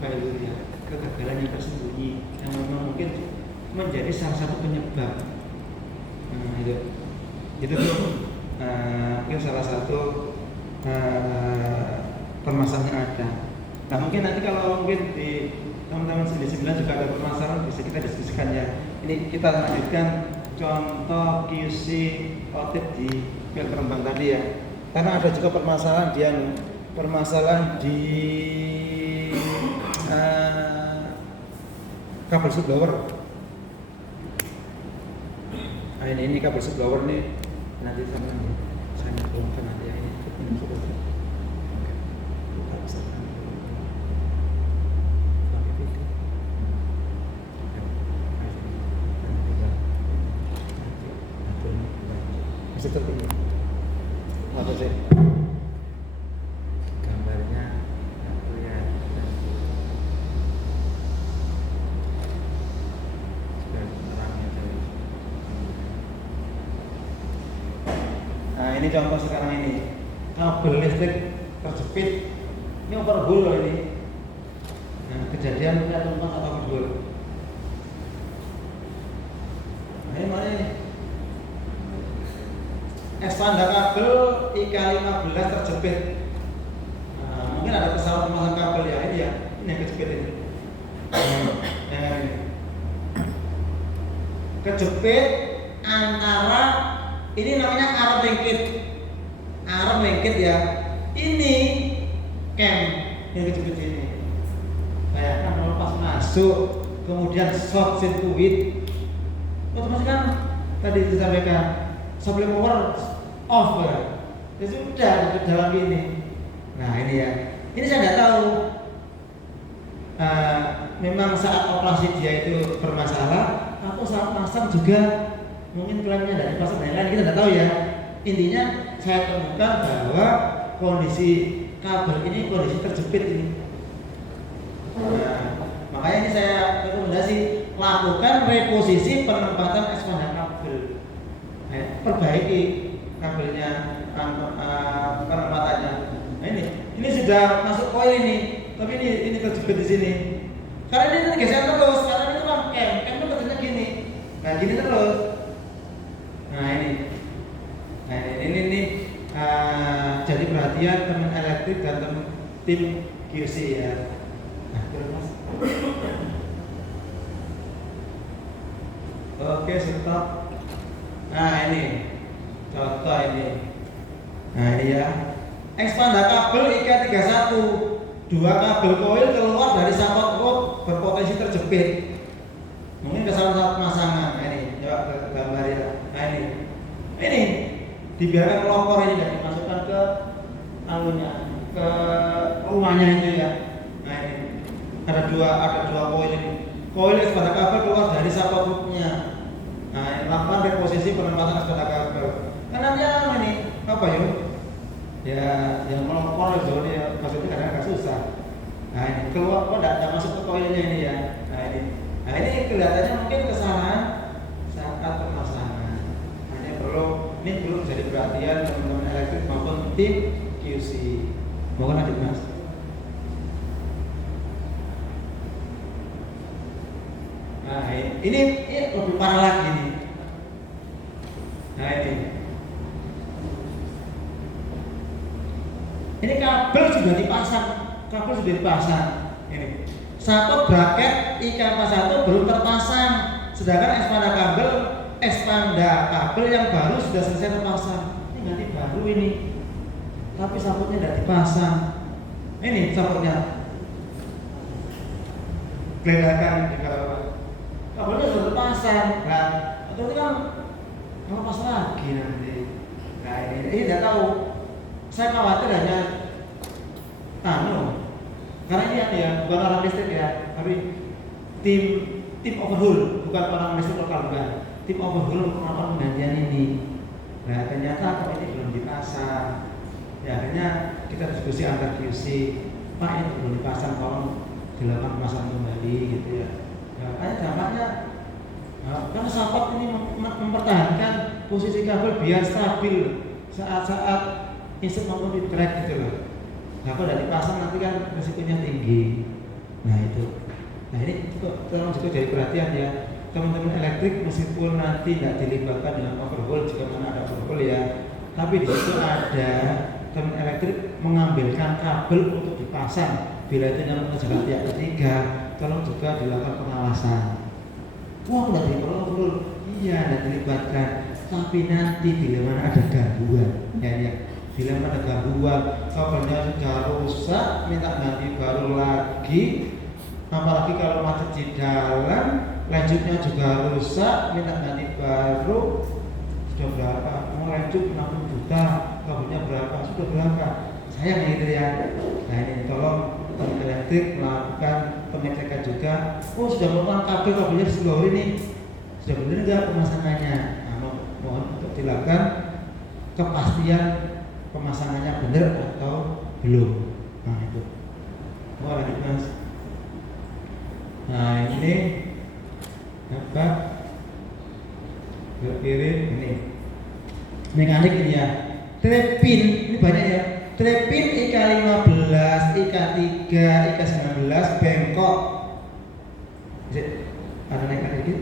failure ya, kegagalan yang tersembunyi yang memang mungkin menjadi salah satu penyebab. Itu tuh mungkin salah satu permasalahan yang ada. Nah mungkin nanti kalau mungkin di teman-teman 9 juga ada permasalahan bisa kita diskusikan ya. Ini kita lanjutkan contoh QC audit di filter rembang tadi ya. Karena ada juga permasalahan di kabel sublower. Nah ini kabel sublower nih nanti saya nyambungkan nanti ya ini. Masih tertinggi. Apa sih? Gambarnya aku ya. Nah ini contoh sekarang ini kabel listrik terjepit. Ini overhaul loh ini. Nah kejadian punya tumpang atau overhaul. Nah ini mana ini? Ekspanda kabel IK15 terjepit. Nah, mungkin ada kesalahan pemasangan kabel ya ini ya. Ini yang kejepit ini. Nah, ini. Kejepit antara ini namanya arm lengket ya. Ini cam yang kejepit ini. Bayangkan kalau pas masuk kemudian short circuit, otomatis kan tadi disampaikan supply power off ya sudah di dalam ini. Nah ini ya, ini saya nggak tahu memang saat operasi dia itu bermasalah atau saat pasang juga mungkin klaimnya dari pasang dan lain-lain, kita nggak tahu ya. Intinya saya temukan bahwa kondisi kabel ini kondisi terjepit ini. Nah, makanya ini saya rekomendasi lakukan reposisi penempatan ekspanda kabel. Perbaiki kabelnya penempatannya. Nah ini sudah masuk koil ini, tapi ini terjepit di sini. Karena ini geser terus, karena itu kan cam itu kerjanya gini. Nah gini terus. Nah ini jadi perhatian teman elektrik dan teman tim QC ya. Nah terus mas. Oke stop. Nah ini contoh ini. Nah ini ya. Ekspanda kabel IK31, 2 kabel koil keluar dari support rod berpotensi terjepit. Mungkin kesalahan saat pemasangan. Nah, ini coba gambar ya. Nah ini dibiarkan melopor ini dan dimasukkan ke anunya, ke rumahnya itu ya. Nah ini ada dua koil ini. Koil ekspanda kabel keluar dari support rodnya. Nah, lakukan reposisi penempatan ekspanda kabel. Karena dia ini apa yuk? Ya, yang melopor itu dia maksudnya kadang agak susah. Nah ini keluar kok tidak masuk ke koilnya ini ya. Nah ini kelihatannya mungkin kesalahan saat pemasangan. Nah, ini perlu jadi perhatian teman-teman elektrik maupun tim QC. Mohon lanjut mas. Nah ini lebih parah lagi nih. Nah ini kabel sudah dipasang. Ini satu bracket IK41 belum terpasang, sedangkan ekspanda kabel yang baru sudah selesai terpasang. Ini ganti baru ini, tapi saputnya tidak dipasang. Ini saputnya geledakan di kabelnya sudah terpasang. Nah, berarti kan lepas lagi nanti. Nah ini tidak tahu. Saya khawatir hanya karena ini ya bukan orang listrik ya, tapi tim overhaul, bukan orang listrik lokal bukan. Tim overhaul melakukan penggantian ini. Nah ternyata kalau ini belum dipasang. Ya akhirnya kita diskusi antar QC, Pak ini belum dipasang, tolong dilakukan pemasangan kembali gitu ya. Makanya dampaknya karena support ini mempertahankan posisi kabel biar stabil saat insert maupun di track gitu loh. Nah kalau tidak dipasang nanti kan risikonya tinggi. Nah itu, nah ini tolong juga jadi perhatian ya teman-teman elektrik, meskipun nanti tidak dilibatkan dengan overhaul jika mana ada overhaul ya, tapi di situ ada teman elektrik mengambilkan kabel untuk dipasang. Bila itu yang mengerjakan pihak ketiga, tolong juga dilakukan pengawasan. Wah nggak overhaul, iya nggak dilibatkan. Tapi nanti bila mana ada gangguan, ya, bila mana ada gangguan, kabelnya sudah rusak, minta ganti baru lagi. Apalagi kalau macet di jalan, lanjutnya juga rusak, minta ganti baru. Sudah berapa? Mau lanjut 60 juta, kabelnya berapa? Sudah berapa? Sayang gitu ya. Nah ini tolong teman elektrik melakukan pengecekan juga. Oh sudah melakukan kabelnya di seluruh ini, sudah benar nggak pemasangannya? Nah, mohon untuk dilakukan kepastian pemasangannya benar atau belum. Nah itu. Mau lanjut mas. Nah ini apa? Kiri ini mekanik ini ya. Trepin ini banyak ya. Trepin IK15, IK3, IK19 bengkok. Ada naik dikit.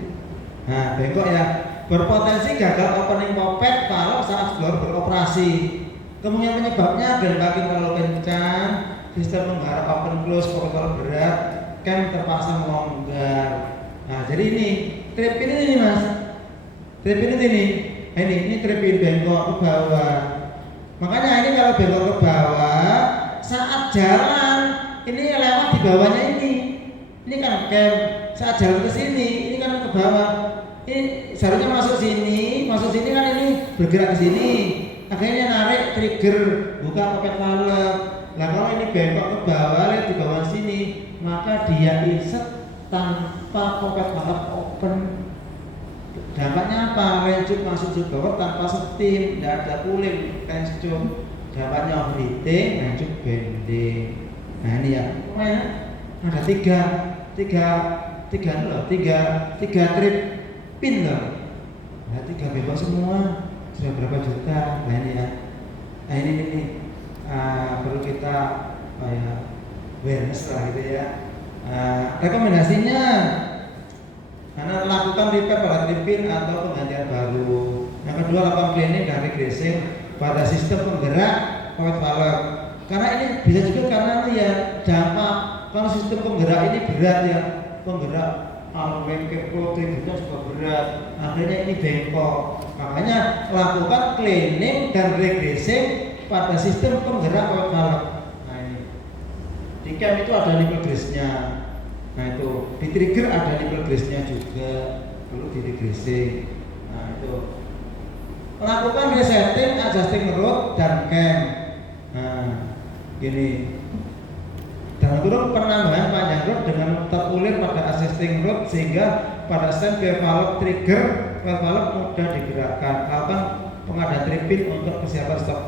Nah bengkok ya. Berpotensi gagal opening popet kalau saat sebelum beroperasi. Kemungkinan penyebabnya dan kaki terlalu kencang, sistem menggarap open close, popet berat, kan terpaksa melonggar. Nah jadi ini trepin ini mas. Trepin ini trepin bengkok ke bawah. Makanya ini kalau bengkok ke bawah, saat jalan ini lewat di bawahnya ini. Ini kan cam, saat jalan ke sini, ini kan ke bawah. Ini seharusnya masuk sini kan ini bergerak ke sini. Akhirnya narik trigger, buka popet valve. Nah kalau ini bengkok ke bawah, lihat di bawah sini, maka dia insert tanpa popet valve open. Dampaknya apa? Range masuk ke bawah tanpa steam, tidak ada cooling, range tube. Dampaknya overheating, range bending. Nah ini ya, ada tiga trip pin loh. Nah 3 bengkok semua sudah berapa juta? Nah ini ya. Nah ini perlu kita awareness lah gitu ya. Rekomendasinya karena lakukan repair pada tripin atau penggantian baru. Yang kedua, lakukan cleaning dan regressing pada sistem penggerak popet valve. Karena ini bisa juga karena ya dampak kalau sistem penggerak ini berat ya, penggerak aluminium kepo triggernya juga berat. Akhirnya ini bengkok. Makanya lakukan cleaning dan regressing pada sistem penggerak popet valve. Nah ini di cam itu ada nipple grease-nya. Nah itu di trigger ada nipple grease-nya juga, perlu di regressing. Nah itu lakukan resetting, adjusting rod dan cam. Nah gini, dalam kurung penambahan panjang rod dengan terulir pada adjusting rod sehingga pada stand valve trigger valve mudah digerakkan. Lakukan pengadaan tripin untuk kesiapan stop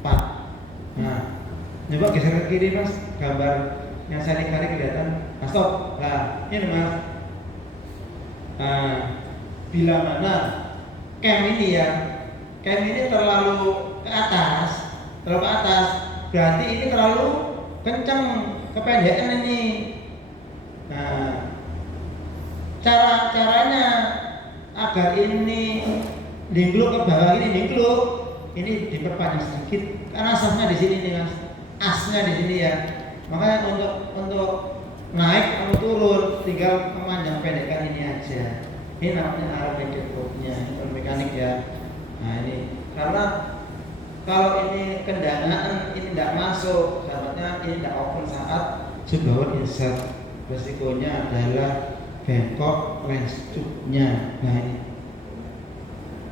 part. Nah coba geser ke kiri mas, gambar yang saya lingkari kelihatan. Nah stop. Nah ini mas. Nah bila mana cam ini ya, cam ini terlalu ke atas, berarti ini terlalu kencang, kependekan ini. Nah caranya agar ini dingkluk ke bawah, ini diperpanjang sedikit karena asasnya di sini nih mas, asnya di sini ya. Makanya untuk naik atau turun tinggal memanjang pendekkan ini aja. Ini namanya arah pendeknya, ini mekanik ya. Nah ini karena kalau ini kendaraan ini tidak masuk, sahabatnya ini tidak open saat subbawan insert. Resikonya adalah bengkok range tube-nya. Nah ini.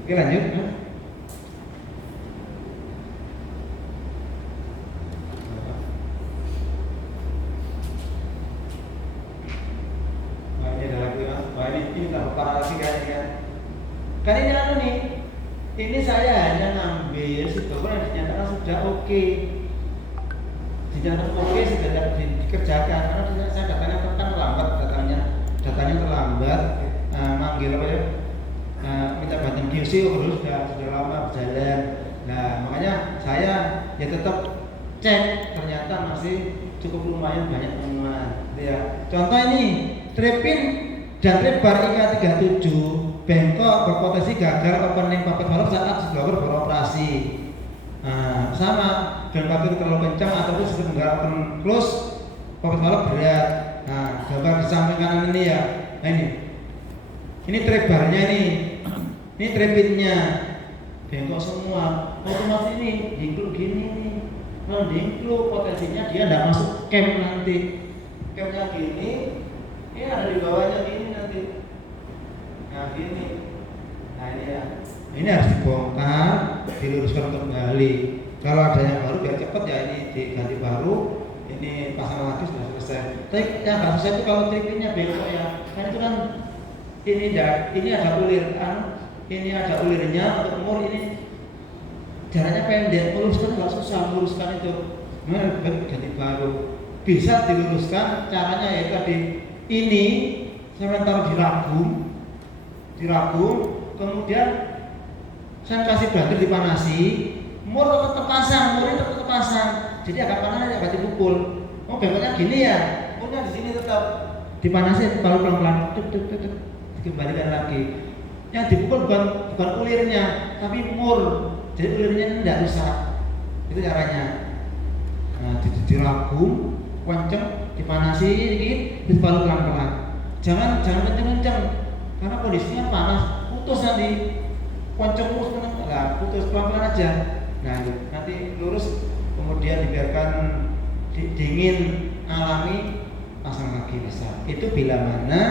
Oke lanjut. Kan ini nih, ini saya hanya ngambil sebab yang dinyatakan sudah oke. Dinyatakan oke sudah dikerjakan karena saya datanya terlambat, datanya terlambat. Manggil apa ya? Minta bantuan QC sudah lama berjalan. Nah makanya saya ya tetap cek, ternyata masih cukup lumayan banyak temuan. ya. Contoh ini, tripin dan trip bar IK37 bengkok berpotensi gagal opening pocket valve saat blower beroperasi. Nah, sama dengan batin terlalu kencang ataupun sistem penggerak open close pocket valve berat. Nah, gambar di samping kanan ini ya. Nah ini trip barnya nih, ini tripinnya bengkok semua. Otomatis ini dingkluk gini nih. Nah, dingkluk potensinya dia tidak masuk cam nanti. Camnya gini, ini ada di bawahnya gini nanti. Nah gini, nah ini ya. Ini harus dibongkar, diluruskan kembali. Kalau ada yang baru biar cepat ya ini diganti baru. Ini pasang lagi sudah selesai. Tapi yang nggak selesai itu kalau tripinnya bengkok ya. Kan itu kan ini ada ulir kan, ini ada ulirnya untuk mur ini. Jaraknya pendek, meluruskan nggak susah meluruskan itu. Nah, ganti baru. Bisa diluruskan caranya yaitu tadi ini saya taruh di rabung, kemudian saya kasih batir dipanasi, mur tetap pasang, jadi agak panas agak dipukul. Oh bengkoknya gini ya, murnya di sini tetap dipanasi, kalau pelan-pelan dikembalikan lagi. Yang dipukul bukan ulirnya, tapi mur, jadi ulirnya tidak rusak. Itu caranya. Nah, dirabung, kenceng, dipanasi dikit, dibalut pelan-pelan. Jangan kenceng-kenceng, karena kondisinya panas, putus nanti. Kenceng terus putus pelan-pelan aja. Nah, nanti lurus, kemudian dibiarkan dingin alami, pasang lagi bisa. Itu bila mana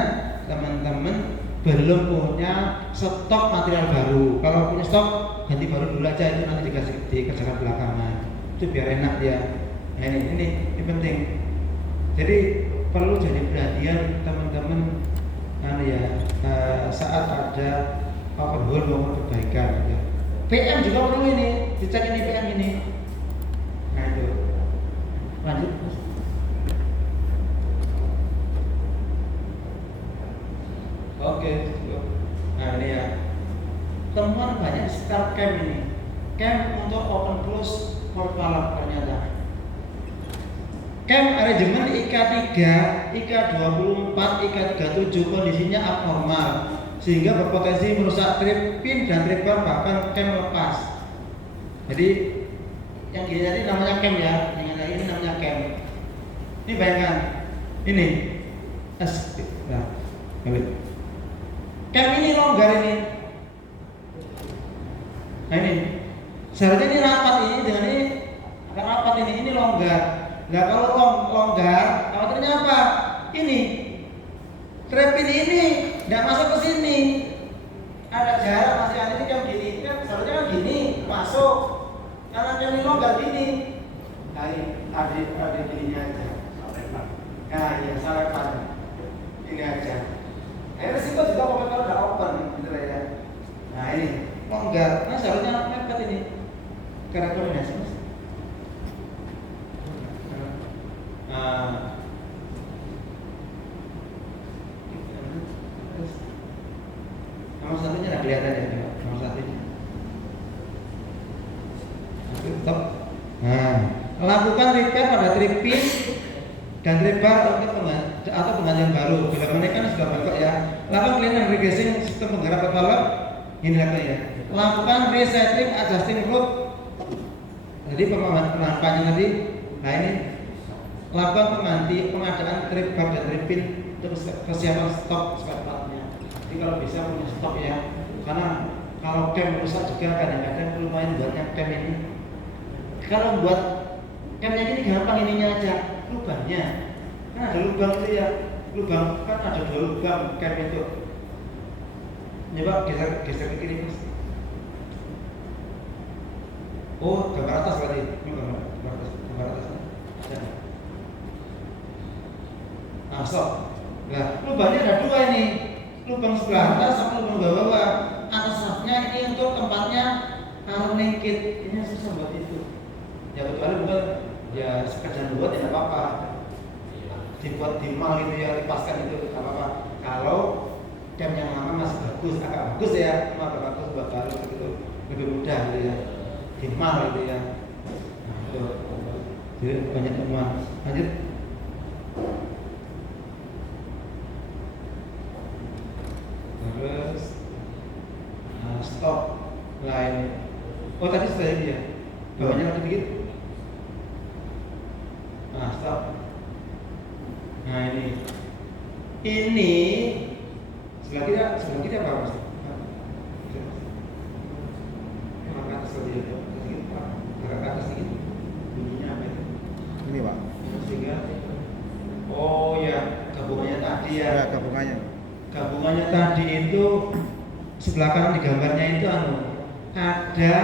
teman-teman belum punya stok material baru. Kalau punya stok, ganti baru dulu aja, itu nanti dikerjakan belakangan. Itu biar enak ya. Nah ini penting. Jadi perlu jadi perhatian teman-teman saat ada overhaul maupun perbaikan ya. PM juga perlu ini, dicek ini PM ini. Nah itu. Lanjut. Oke. Nah ini ya. Temuan banyak di sekitar cam ini. Cam untuk open close port valve ternyata. Cam arrangement IK3, IK24, IK37 kondisinya abnormal sehingga berpotensi merusak trip pin dan trip bar, bahkan cam lepas. Jadi yang gini tadi namanya cam ya, yang ini namanya cam. Ini bayangkan, ini cam ini longgar ini. Nah ini, seharusnya ini rapat ini dengan ini agak rapat ini longgar. Nah kalau longgar, akhirnya apa? Ini trapin ini tidak masuk ke sini. Ada jarak masih ada ini kan gini, kan seharusnya kan gini masuk. Karena yang longgar gini. Nah ini ada gini aja. Nah ya salepan ini aja. Nah resiko juga kalau udah open gitu ya. Nah ini longgar, nah seharusnya mepet ini karena koordinasi mas. Nomor satunya nggak kelihatan ya, nomor satunya. Stop. Nah, lakukan repair pada trip pin dan trip bar atau penggantian baru. Bila mana kan sudah bengkok ya. Lakukan cleaning regression sistem penggerak valve. Ini lakukan ya. Lakukan resetting adjusting root. Jadi pengampaannya tadi. Nah ini lakukan pengadaan trip bar dan trip pin untuk persiapan stok spare partnya. Jadi kalau bisa punya stok ya. Karena kalau cam rusak juga kadang-kadang lumayan buatnya cam ini. Kalau buat camnya ini gampang ininya aja, lubangnya. Kan ada lubang itu ya. Lubang kan ada 2 lubang cam itu. Coba geser ke kiri mas. Oh, gambar atas berarti. Ini gambar atas. Ada. Nah, stop. Nah, lubangnya ada 2 ini. Lubang sebelah atas sama lubang bawah. Atasnya ini untuk tempatnya running kit. Ini susah buat itu. Ya kecuali bukan ya sekedar buat ya apa-apa. Dibuat di mal gitu ya, dipaskan itu apa-apa. Kalau cam yang lama masih bagus, agak bagus ya, agak bagus buat baru gitu, lebih mudah gitu ya, di mal gitu ya. Nah, itu jadi banyak temuan. Lanjut. Oh tadi sudah ini ya. Bawahnya lagi dikit. Nah stop. Nah ini sebelah kita apa mas? Ke atas tadi ya, agak ke atas dikit. Bunyinya apa itu? Ini Pak. Sehingga, oh ya gabungannya tadi ya. Ya gabungannya. Gabungannya tadi itu sebelah kanan di gambarnya itu ada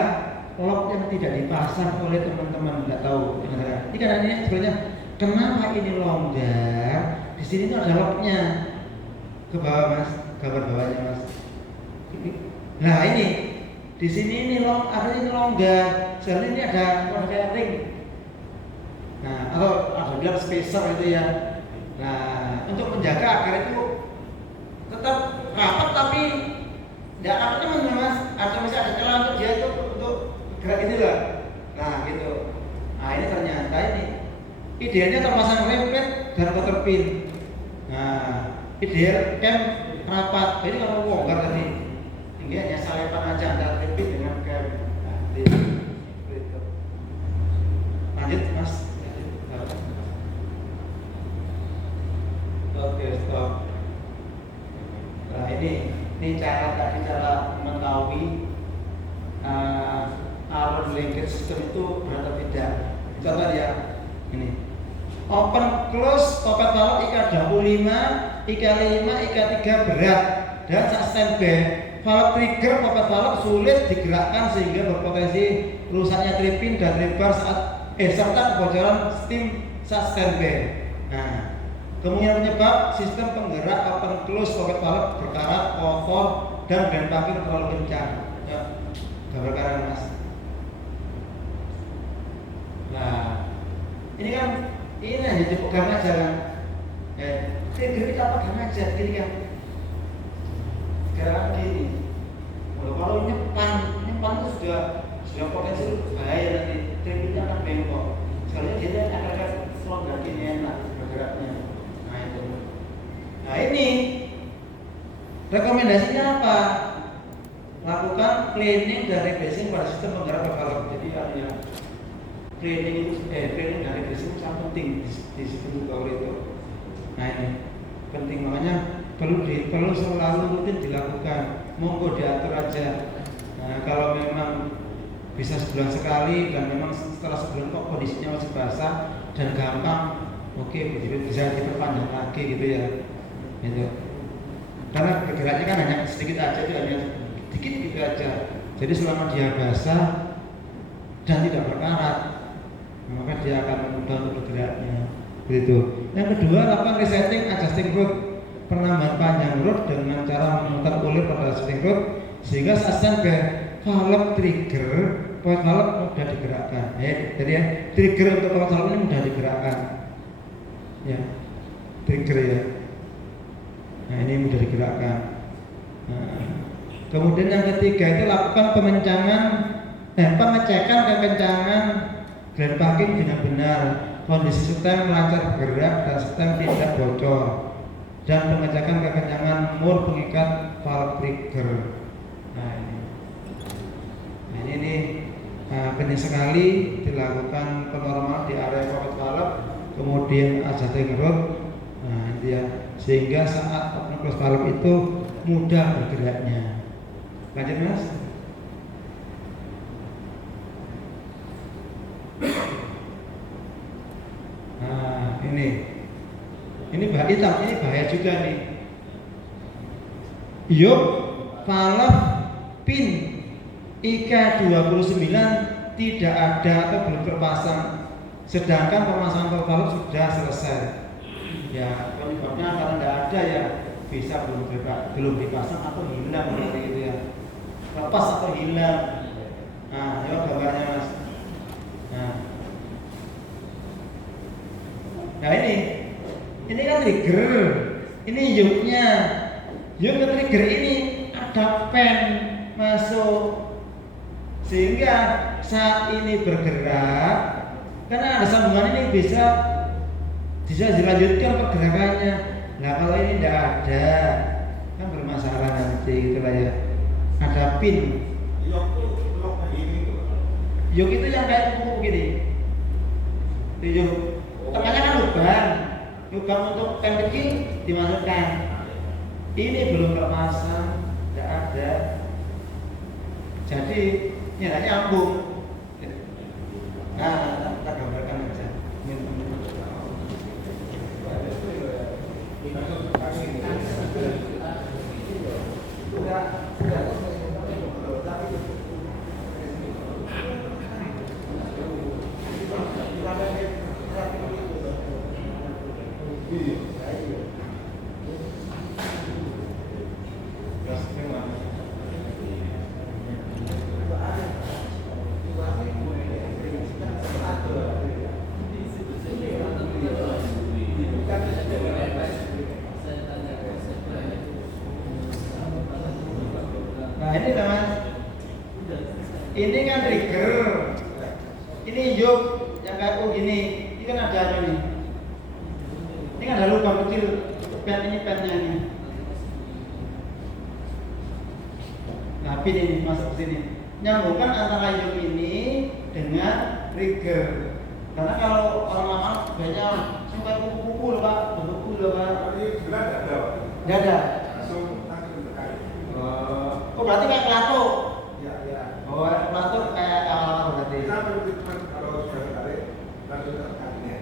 lock yang tidak dipasang oleh teman-teman, nggak tahu. Ini kan ini sebenarnya kenapa ini longgar? Di sini tuh ada locknya ke bawah mas, gambar bawahnya mas. Nah ini di sini ini lock, ada ini longgar. Sebenarnya ini ada kayak ring. Nah atau ada bilang spacer itu ya. Nah untuk menjaga agar itu tetap rapat tapi tidak apa teman mas, ada masih ada celah untuk dia itu untuk gerak gitu lah. Nah gitu. Nah ini ternyata ini idealnya terpasang rempet dan waterpin. Nah ideal cam rapat. Jadi kalau longgar tadi, ini hanya salepan aja antara rempet dengan cam. Nah, gitu. Lanjut mas. Oke stop. Nah ini cara mengetahui arrow linkage system itu berat atau tidak. Contoh ya, ini open close pocket valve IK25, IK5, IK3 berat dan standby. Valve trigger pocket valve sulit digerakkan sehingga berpotensi rusaknya tripin dan lebar serta kebocoran steam saat standby. Nah, kemungkinan penyebab sistem penggerak open close pocket valve berkarat, kotor dan grand packing terlalu kencang. Ya, gambar kanan mas. Nah, ini kan ini hanya dipegang aja kan. Trigger kita pegang aja, gini kan. Gerakan gini. Kalau nyepan itu sudah potensi bahaya nanti. Triggernya akan bengkok. Sekalinya dia akan selonggar gini enak bergeraknya. Nah ini rekomendasinya apa? Lakukan cleaning dan regressing pada sistem penggerak valve. Jadi artinya cleaning dan regressing sangat penting di situ kalau itu. Nah ini penting, makanya perlu selalu rutin dilakukan. Monggo diatur aja. Nah kalau memang bisa sebulan sekali dan memang setelah sebulan kok kondisinya masih basah dan gampang, oke, bisa diperpanjang lagi gitu ya. Gitu. Karena bergeraknya kan hanya sedikit aja, itu hanya sedikit gitu aja. Jadi selama dia basah dan tidak berkarat, maka dia akan mudah untuk bergeraknya. Begitu. Yang kedua, lakukan resetting adjusting rod, penambahan panjang rod dengan cara memutar ulir pada adjusting rod sehingga saat standby valve trigger pocket valve mudah digerakkan. Jadi ya, trigger untuk pocket valve ini mudah digerakkan. Ya, trigger ya. Nah ini mudah digerakkan. Nah, kemudian yang ketiga itu lakukan pengecekan kekencangan grand packing dengan benar, kondisi stem lancar bergerak dan stem tidak bocor, dan pengecekan kekencangan mur pengikat valve trigger. Nah ini penting sekali dilakukan penormalan di area pocket valve, kemudian adjusting rod. Nah dia sehingga saat open close valve itu mudah bergeraknya. Lanjut mas. Nah ini bahaya juga nih. Yuk valve pin IK29 tidak ada atau belum terpasang, sedangkan pemasangan valve sudah selesai. Ya penyebabnya karena tidak ada ya, bisa belum dipasang atau hilang seperti itu ya, lepas atau hilang. Nah ini gambarnya mas. Nah ini kan trigger, ini yoke-nya. Yoke trigger ini ada pen masuk sehingga saat ini bergerak karena ada sambungan ini bisa dilanjutkan pergerakannya. Nah kalau ini tidak ada kan bermasalah nanti gitu lah ya. Ada pin. Yuk itu yang kayak kuku begini. Yuk. Tengahnya kan lubang. Lubang untuk pen kecil dimasukkan. Ini belum terpasang, tidak ada. Jadi nggak nyambung. Nah, kita gambarkan aja. Nah ini teman, ini kan trigger, ini yoke yang kayak gini, ini kan ada apa nih? Ini kan ada lubang kecil, pen ini pennya ini. Nah pin ini masuk ke sini, nyambungkan antara yoke ini dengan trigger. Karena kalau orang-orang banyak sampai kuku-kuku loh pak, kuku loh pak. Nggak ada. Oh berarti kayak pelatuk? Iya. Oh pelatuk kayak awal berarti. Kalau sudah ditarik, langsung terkatnya.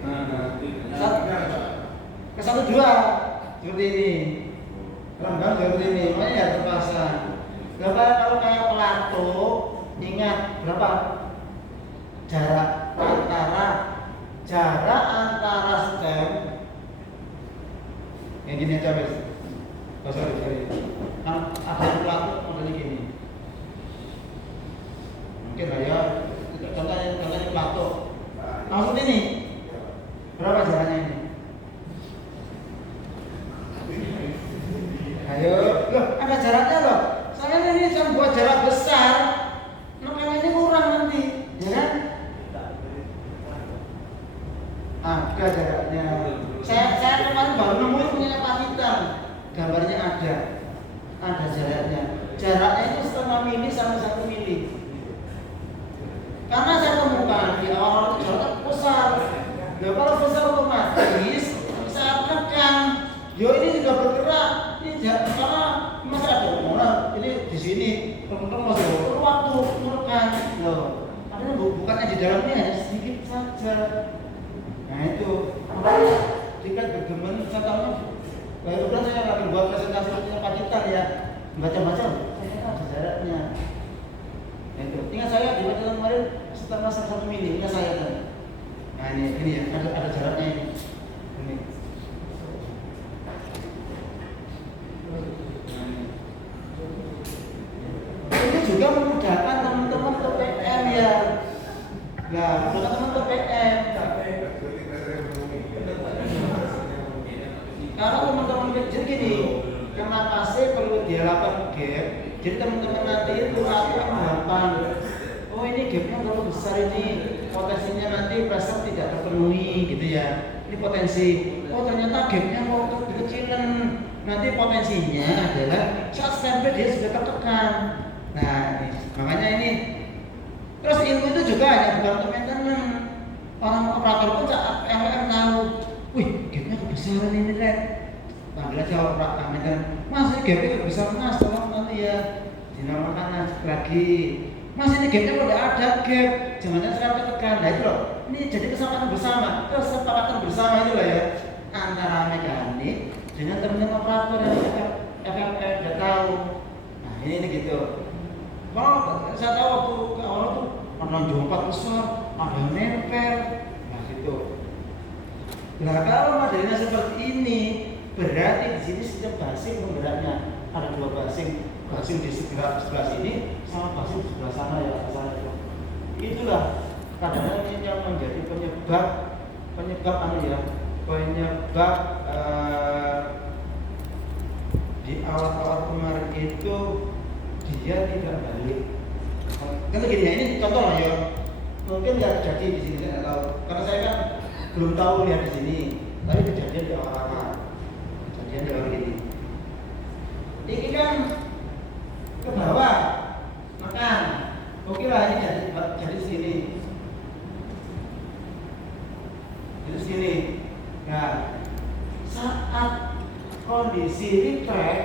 Ke 1, 2 seperti ini. Lenggang seperti ini, makanya ya terpasang. Berapa kalau kayak pelatuk? Ingat berapa? Jarak antara stem. Yang gini aja guys. Sorry. Ada yang pelatuk modelnya gini. Mungkin lah ya. Contohnya pelatuk. Langsung ini. Berapa jaraknya ini? Ayo, loh ada jaraknya loh. Saya ini buat jarak besar. Makanya ini kurang nanti, ya kan? Ada jaraknya. Saya kemarin baru nemuin punya Pak Hitam. Gambarnya ada jaraknya. Jaraknya itu 0,5 mili sampai 1 mili. Karena saya temukan di awal-awal itu jaraknya besar. Nah kalau besar otomatis saat tekan, yo ini sudah bergerak. Ini karena masih ada orang ini di sini, teman-teman masih perlu waktu menekan. Loh, artinya bukannya di dalamnya hanya sedikit saja. Nah itu, tingkat bergema saya tahu. Baru kan saya lagi buat presentasi punya Pak Citan ya, baca-baca, saya ada jaraknya. Itu, ingat saya di baca kemarin setengah 1 mili, ingat saya tadi. Nah ini ya, ada jaraknya ini. Ini juga memudahkan teman-teman ke PM ya. Nah, teman-teman ke PM. Kalau teman-teman kecil gini, karena pasti perlu dia lakukan gap. Jadi teman-teman nanti itu lakukan gampang. Oh ini gapnya terlalu besar ini, potensinya nanti pressure tidak terpenuhi gitu ya. Ini potensi. Oh ternyata gapnya mau kekecilan. Nanti potensinya adalah saat sampai dia sudah tertekan. Nah ini, makanya ini. Terus ilmu itu juga hanya bukan untuk maintenance. Orang operator pun saat MWM tahu. Wih, gapnya kebesaran ini Red. Panggil aja operator maintenance. Mas ini gapnya kebesaran mas, tolong nanti ya dinamakan lagi. Mas ini gapnya kok tidak ada gap, jangan sekarang tekan. Nah itu loh, ini jadi kesepakatan bersama itu lah ya antara mekanik dengan teman-teman operator yang FFF sudah tahu. Nah ini gitu. Kalau saya tahu waktu awal tuh ada jompat besar, ada nempel, nah gitu. Nah kalau modelnya seperti ini, berarti di sini setiap basing penggeraknya ada 2 basing di sebelah sini sama basing di sebelah sana ya itu. Itulah kadang-kadang yang menjadi penyebab di awal-awal kemarin itu dia tidak balik. Kan gini ya, ini contoh lah ya. Mungkin ya terjadi di sini saya tahu. Karena saya kan belum tahu lihat di sini. Tapi kejadian di awal-awal. Kejadian di awal gini. Ini kan ke bawah makan. Oke lah ini jadi sini. saat kondisi retract,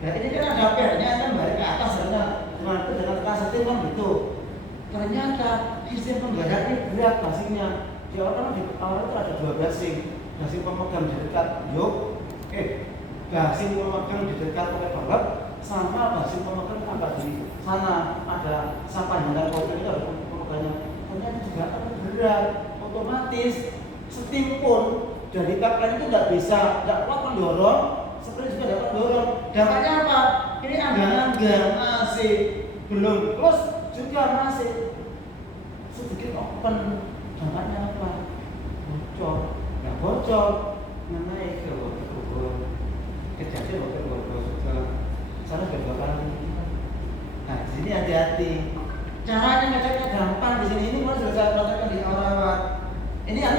ya ini kan ada pernya kan balik ke atas dengan tekan setir kan gitu. Ternyata sistem penggerak ini berat gasingnya. Di awal itu ada 2 gasing pemegang di dekat gasing pemegang di dekat pakai balap sama gasing pemegang angkat di sana ada panjang koil ini ada pemegangnya. Ternyata juga akan berat, otomatis setim pun dari kapal itu tidak kuat mendorong, seperti juga dapat dorong. Dampaknya apa? Ini anggar masih belum close juga masih sedikit open. Dampaknya apa? Bocor, naik ke kejadian bocor ke sana kebakaran. Nah, di sini hati-hati. Caranya ngeceknya gampang di sini. Ini mulai sudah saya praktekkan di awal-awal. Ini saya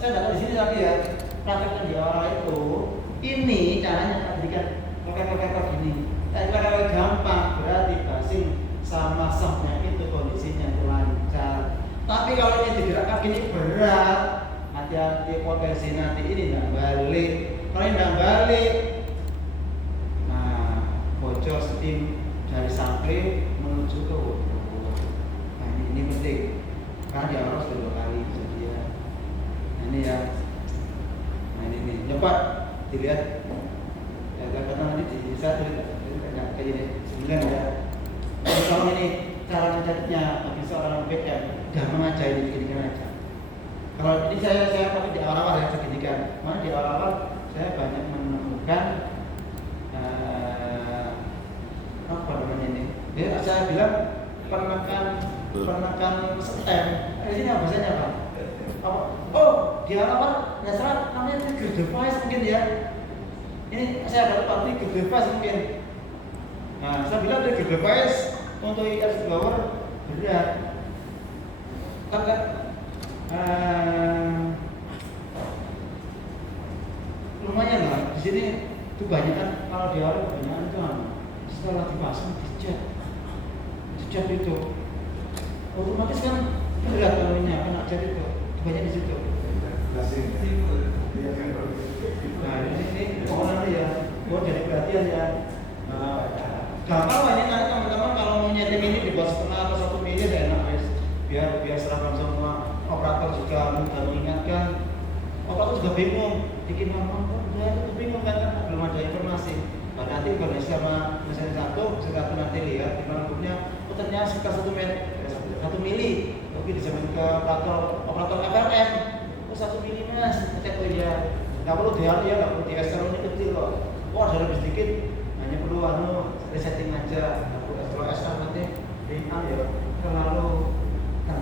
nggak tahu di sini tapi ya praktekkan di awal itu. Ini caranya tak berikan pakai gini. Pakai gampang berarti gasing sama sahnya itu kondisinya lancar. Tapi kalau ini digerakkan gini berat. Hati-hati potensi nanti ini nggak balik. Kalau ini nggak balik, nah bocor steam dari sampling menuju ke wudhu. Nah ini penting karena di awal sudah 2 kali kejadian. Nah ini ya, nah ini cepat dilihat. Ya karena nanti di saya tulis kayak gini 9 ya. Kalau ini cara mencarinya bagi seorang PM jangan aja ini begini aja. Kalau ini saya pakai di awal-awal ya seginikan. Mana di awal-awal saya banyak menemukan apa namanya ini? Jadi saya bilang penekan stem. Di sini apa bahasanya Pak? Oh, di awal dasar namanya trigger device mungkin ya. Ini saya dapat trigger device mungkin. Nah, saya bilang trigger device untuk IR blower berat. Lumayan lah di sini tuh banyak kan kalau di awal kebanyakan kan setelah dipasang dicat itu otomatis kan berat kalau ini kena cat itu banyak di situ. Nah di sini orang ya buat jadi perhatian ya. Gampang lah ini nanti teman-teman kalau mau nyeting ini dibuat setengah atau 1 mili ya enak guys. Biar seragam semua. Operator juga mudah mengingatkan. Operator juga bingung, bikin ngomong, saya itu bingung kan belum ada informasi. Nah, nanti kalau sama mesin satu nanti lihat di mana grupnya, ternyata sekitar 1 mili. Oke, dijamin ke operator FRM. 1 mili mas, cek oh iya. Nggak perlu dia nggak perlu di SR ini kecil loh. Wah, ada lebih sedikit, hanya perlu resetting aja. Kalau SR nanti ya terlalu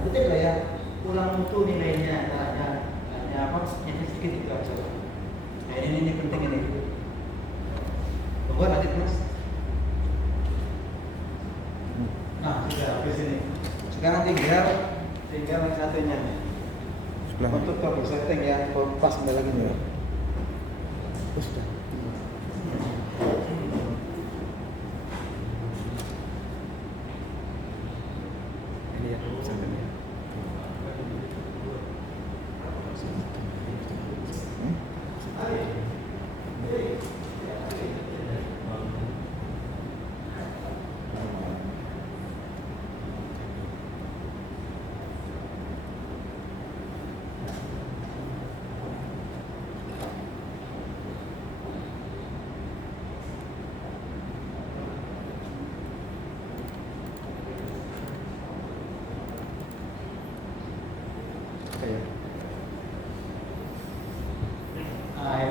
kutip lah ya. Kurang mutu nilainya, hanya apa? Yang sedikit itu aja. Nah ini penting ini. Buat nanti mas. Nah sudah habis ini. Sekarang tinggal yang satunya. Untuk kabel setting ya, pas lagi nih. Sudah. Ini ya settingnya.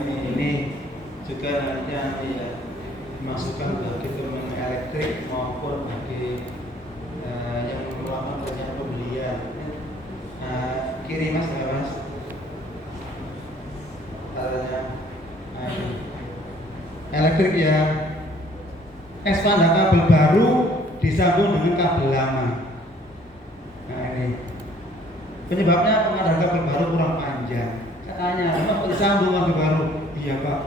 Ini juga nantinya ya dimasukkan bagi teman elektrik maupun bagi yang melakukan rencana pembelian. Kiri mas, ya mas. Caranya elektrik ya. Ekspander kabel baru disambung dengan kabel lama. Nah ini penyebabnya pengadaan kabel baru kurang panjang. Tanya, memang disambung kabel baru? Iya pak,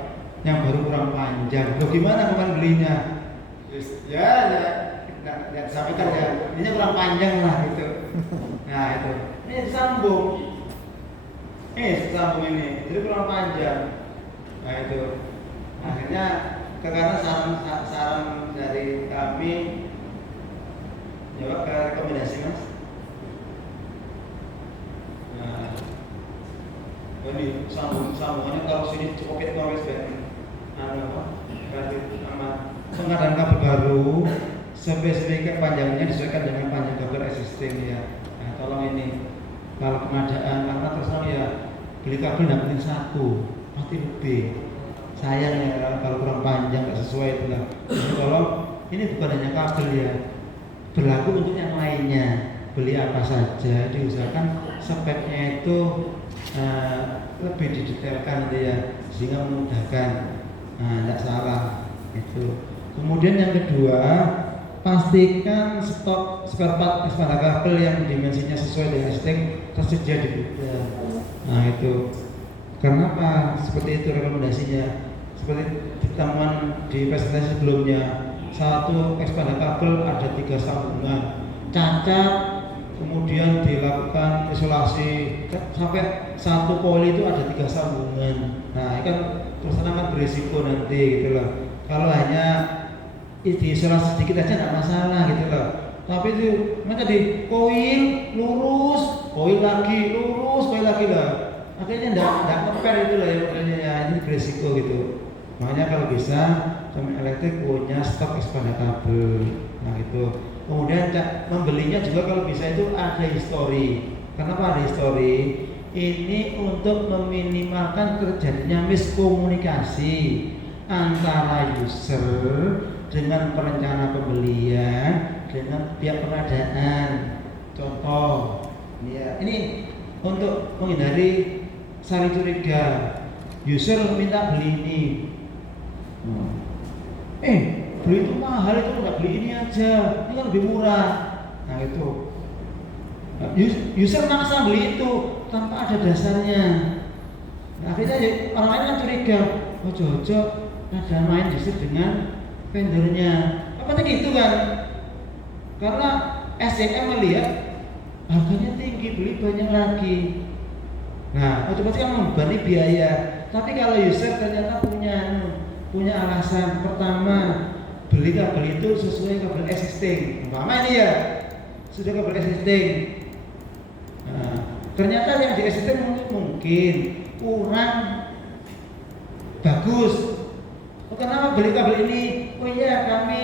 yang baru kurang panjang. Loh gimana kemarin belinya? Ya, nggak disampaikan ya. Ini kurang panjang lah gitu. Nah itu, ini disambung. sambung ini, jadi kurang panjang. Nah itu, akhirnya karena saran dari kami, jawab ke rekomendasi mas. Nah, ini sambungannya kalau sini cukup kita nulis pengadaan kabel baru, spesifik panjangnya disesuaikan dengan panjang kabel existing ya. Nah, tolong ini kalau pengadaan karena terus terang ya beli kabel tidak penting satu, pasti lebih. Sayang ya kalau kurang panjang nggak sesuai itu lah. Jadi tolong ini bukan hanya kabel ya, berlaku untuk yang lainnya. Beli apa saja diusahakan speknya itu lebih didetailkan gitu ya, sehingga memudahkan. Tidak salah itu. Kemudian yang kedua, pastikan stok spare part ekspand kabel yang dimensinya sesuai dengan existing tersedia di gudang. Nah itu. Kenapa seperti itu rekomendasinya? Seperti temuan di presentasi sebelumnya, satu ekspand kabel ada 3 sambungan cacat, kemudian dilakukan isolasi sampai satu poli itu ada 3 sambungan. Nah ini kan terus sangat berisiko nanti gitu loh. Kalau hanya diisolasi sedikit aja tidak masalah gitu loh. Tapi itu mereka di koil lurus, koil lagi lurus, koil lagi lah. Akhirnya tidak kemper itu lah ya, ini berisiko gitu. Makanya kalau bisa Suami Elektrik punya stok ekspand kabel. Nah gitu. Kemudian membelinya juga kalau bisa itu ada history. Kenapa ada history? Ini untuk meminimalkan terjadinya miskomunikasi antara user dengan perencana pembelian dengan pihak pengadaan. Contoh, ini untuk menghindari saling curiga. User minta beli ini, beli itu mahal, itu nggak beli ini aja, ini kan lebih murah. Nah itu. User maksa beli itu tanpa ada dasarnya. Nah, akhirnya orang lain kan curiga, oh cocok ada main user dengan vendornya. Apa gitu kan? Karena SCM melihat harganya tinggi, beli banyak lagi. Nah, otomatis kan membebani biaya. Tapi kalau user ternyata punya alasan. Pertama, beli kabel itu sesuai kabel existing. Umpama ini ya, sudah kabel existing. Nah, ternyata yang di existing mungkin kurang bagus. Oh, kenapa beli kabel ini? Oh iya, kami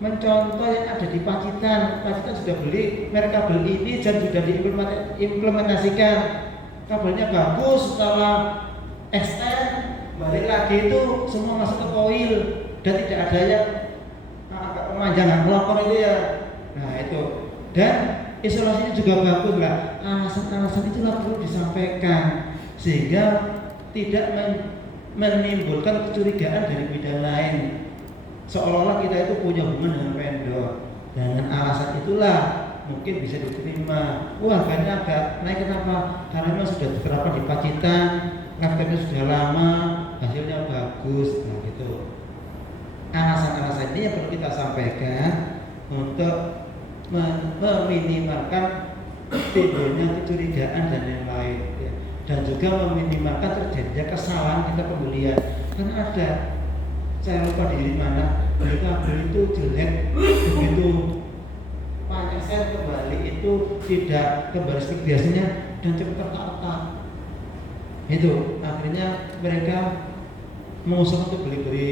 mencontoh yang ada di Pacitan. Pacitan sudah beli merek kabel ini dan sudah diimplementasikan. Kabelnya bagus, setelah extend balik lagi itu semua masuk ke koil dan tidak ada yang pemanjangan pelopor itu ya. Nah itu, dan isolasinya juga bagus lah. Alasan-alasan itulah perlu disampaikan sehingga tidak menimbulkan kecurigaan dari bidang lain, seolah-olah kita itu punya hubungan dengan vendor. Dengan alasan itulah mungkin bisa diterima. Wah, harganya agak naik, kenapa? Karena memang sudah diterapkan di Pacitan, lifetime-nya sudah lama, hasilnya bagus. Nah gitu. Alasan-alasan ini yang perlu kita sampaikan untuk meminimalkan timbulnya kecurigaan dan yang lain ya. Dan juga meminimalkan terjadinya kesalahan kita pembelian. Karena ada, saya lupa di mana, beli kabel itu jelek, begitu panjang saya kembali itu tidak kembali seperti biasanya dan cepat retak-retak. Itu akhirnya mereka mengusahakan untuk beli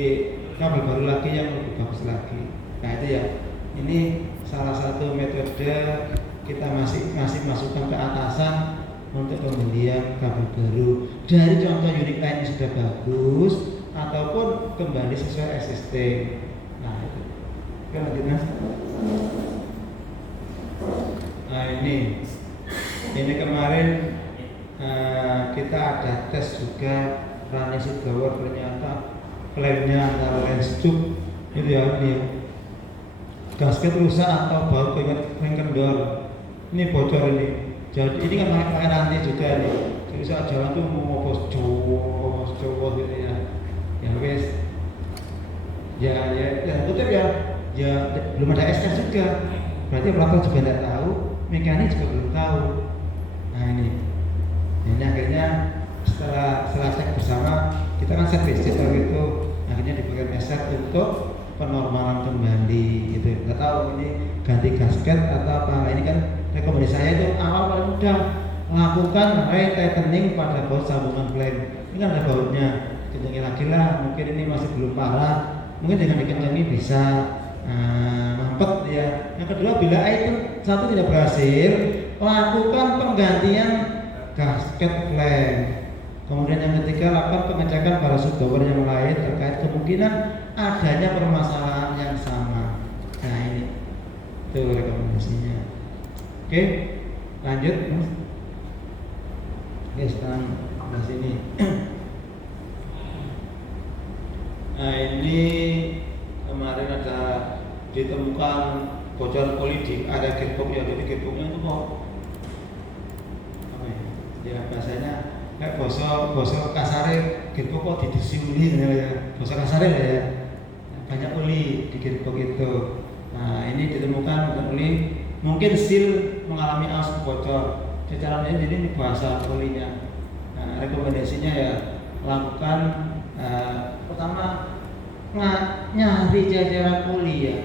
kabel baru lagi yang lebih bagus lagi. Nah itu ya, ini salah satu metode kita masih masukkan ke atasan untuk pembelian kabel baru dari contoh unit lain yang sudah bagus ataupun kembali sesuai existing. Nah itu. Oke, lanjut mas. Nah ini kemarin kita ada tes juga running Sugawar, ternyata klaimnya antara lens tube itu ya, ini ya, gasket rusak atau bau ring kendor, ini bocor ini. Jadi ini kan pakai nanti juga nih, jadi saat jalan tuh mau bos cowok gitu ya, ya wes, ya tutup ya belum ada SK juga, berarti operator juga tidak tahu, mekanik juga belum tahu. Nah ini Ini akhirnya setelah cek bersama, kita kan set visit waktu itu, akhirnya diberikan reset untuk penormalan kembali gitu. Nggak tahu ini ganti gasket atau apa. Ini kan rekomendasi saya itu awal paling mudah, lakukan retightening pada baut sambungan klem. Ini kan ada bautnya, kencengin lagi lah. Mungkin ini masih belum parah, mungkin dengan dikencengi bisa mampet ya. Yang kedua, bila item satu tidak berhasil, lakukan penggantian gasket klem. Kemudian yang ketiga, lakukan pengecekan pada subwoofer yang lain terkait kemungkinan adanya permasalahan yang sama. Nah ini itu rekomendasinya. Oke, lanjut. Oke, sekarang di sini. Nah ini kemarin ada ditemukan bocor oli di area gearbox ya. Jadi gearboxnya itu kok apa ya bahasanya kayak bosok kasare gearbox kok didisiuli ya, bosok kasare lah ya, banyak oli di gearbox itu. Nah ini ditemukan oli, mungkin seal mengalami aus bocor. Secara lain jadi ini bahasa olinya. Nah rekomendasinya ya lakukan pertama nyari jajaran oli ya.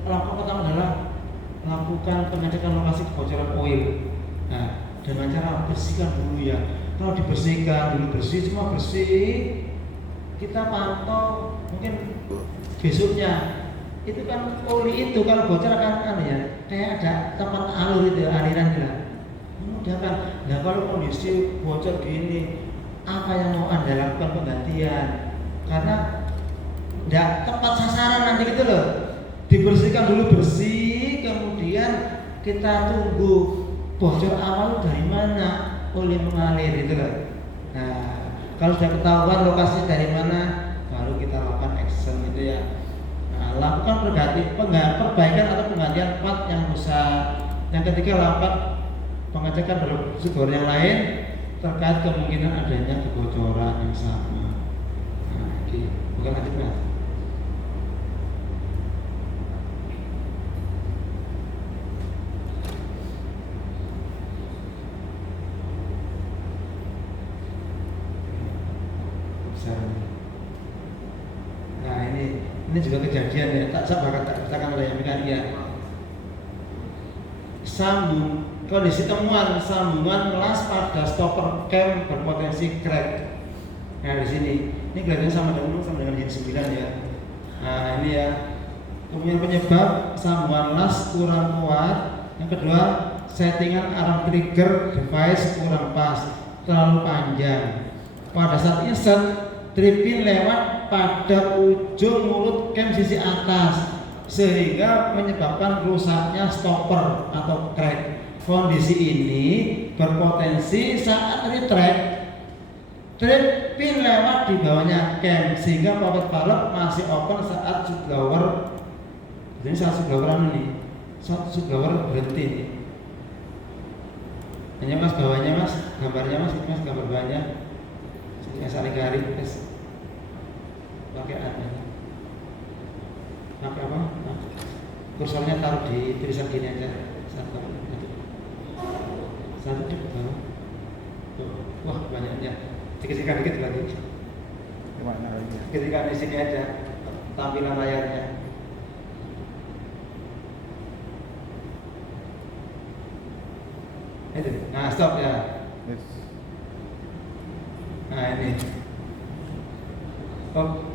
Langkah pertama adalah lakukan pengecekan lokasi kebocoran oil. Nah, dengan cara bersihkan dulu ya. Kalau dibersihkan dulu, bersih semua bersih, kita pantau mungkin besoknya itu kan oli itu kalau bocor akan ya kayak ada tempat alur itu aliran gitu. Mudah kan. Nah kalau kondisi bocor gini, apa yang mau Anda lakukan penggantian? Karena tidak tepat sasaran nanti gitu loh. Dibersihkan dulu bersih, kemudian kita tunggu bocor awal dari mana oli mengalir gitu loh. Nah kalau sudah ketahuan lokasi dari mana, baru kita lakukan action gitu ya. Nah, lakukan perbaikan atau penggantian part yang rusak. Yang ketiga, lakukan pengecekan pada subwoofer yang lain terkait kemungkinan adanya kebocoran yang sama. Nah ini bukan lanjut mas. Nah ini juga kejadian ya, tak sabar katakan oleh mekanik. Kondisi temuan sambungan melas pada stopper cam berpotensi crack. Nah di sini, ini kelihatannya sama dengan Gen 9 ya. Nah ini ya, kemudian penyebab sambungan las kurang kuat. Yang kedua, settingan alarm trigger device kurang pas, terlalu panjang. Pada saat insert, tripin lewat pada ujung mulut cam sisi atas sehingga menyebabkan rusaknya stopper atau crack. Kondisi ini berpotensi saat retract tripin lewat di bawahnya cam sehingga pocket valve masih open saat subwoofer. Jadi saat subwoofer berhenti nih. Hanya mas bawahnya mas, gambarnya mas, gambar bawahnya. Saling garis pakai apa? Pakai apa? Kursornya taruh di tulisan gini aja. Satu di bawah. Wah banyaknya. Dikit lagi. Gimana lagi? Ketika di sini aja tampilan layarnya. Itu. Nah stop ya. Yes. Nah ini. Oh.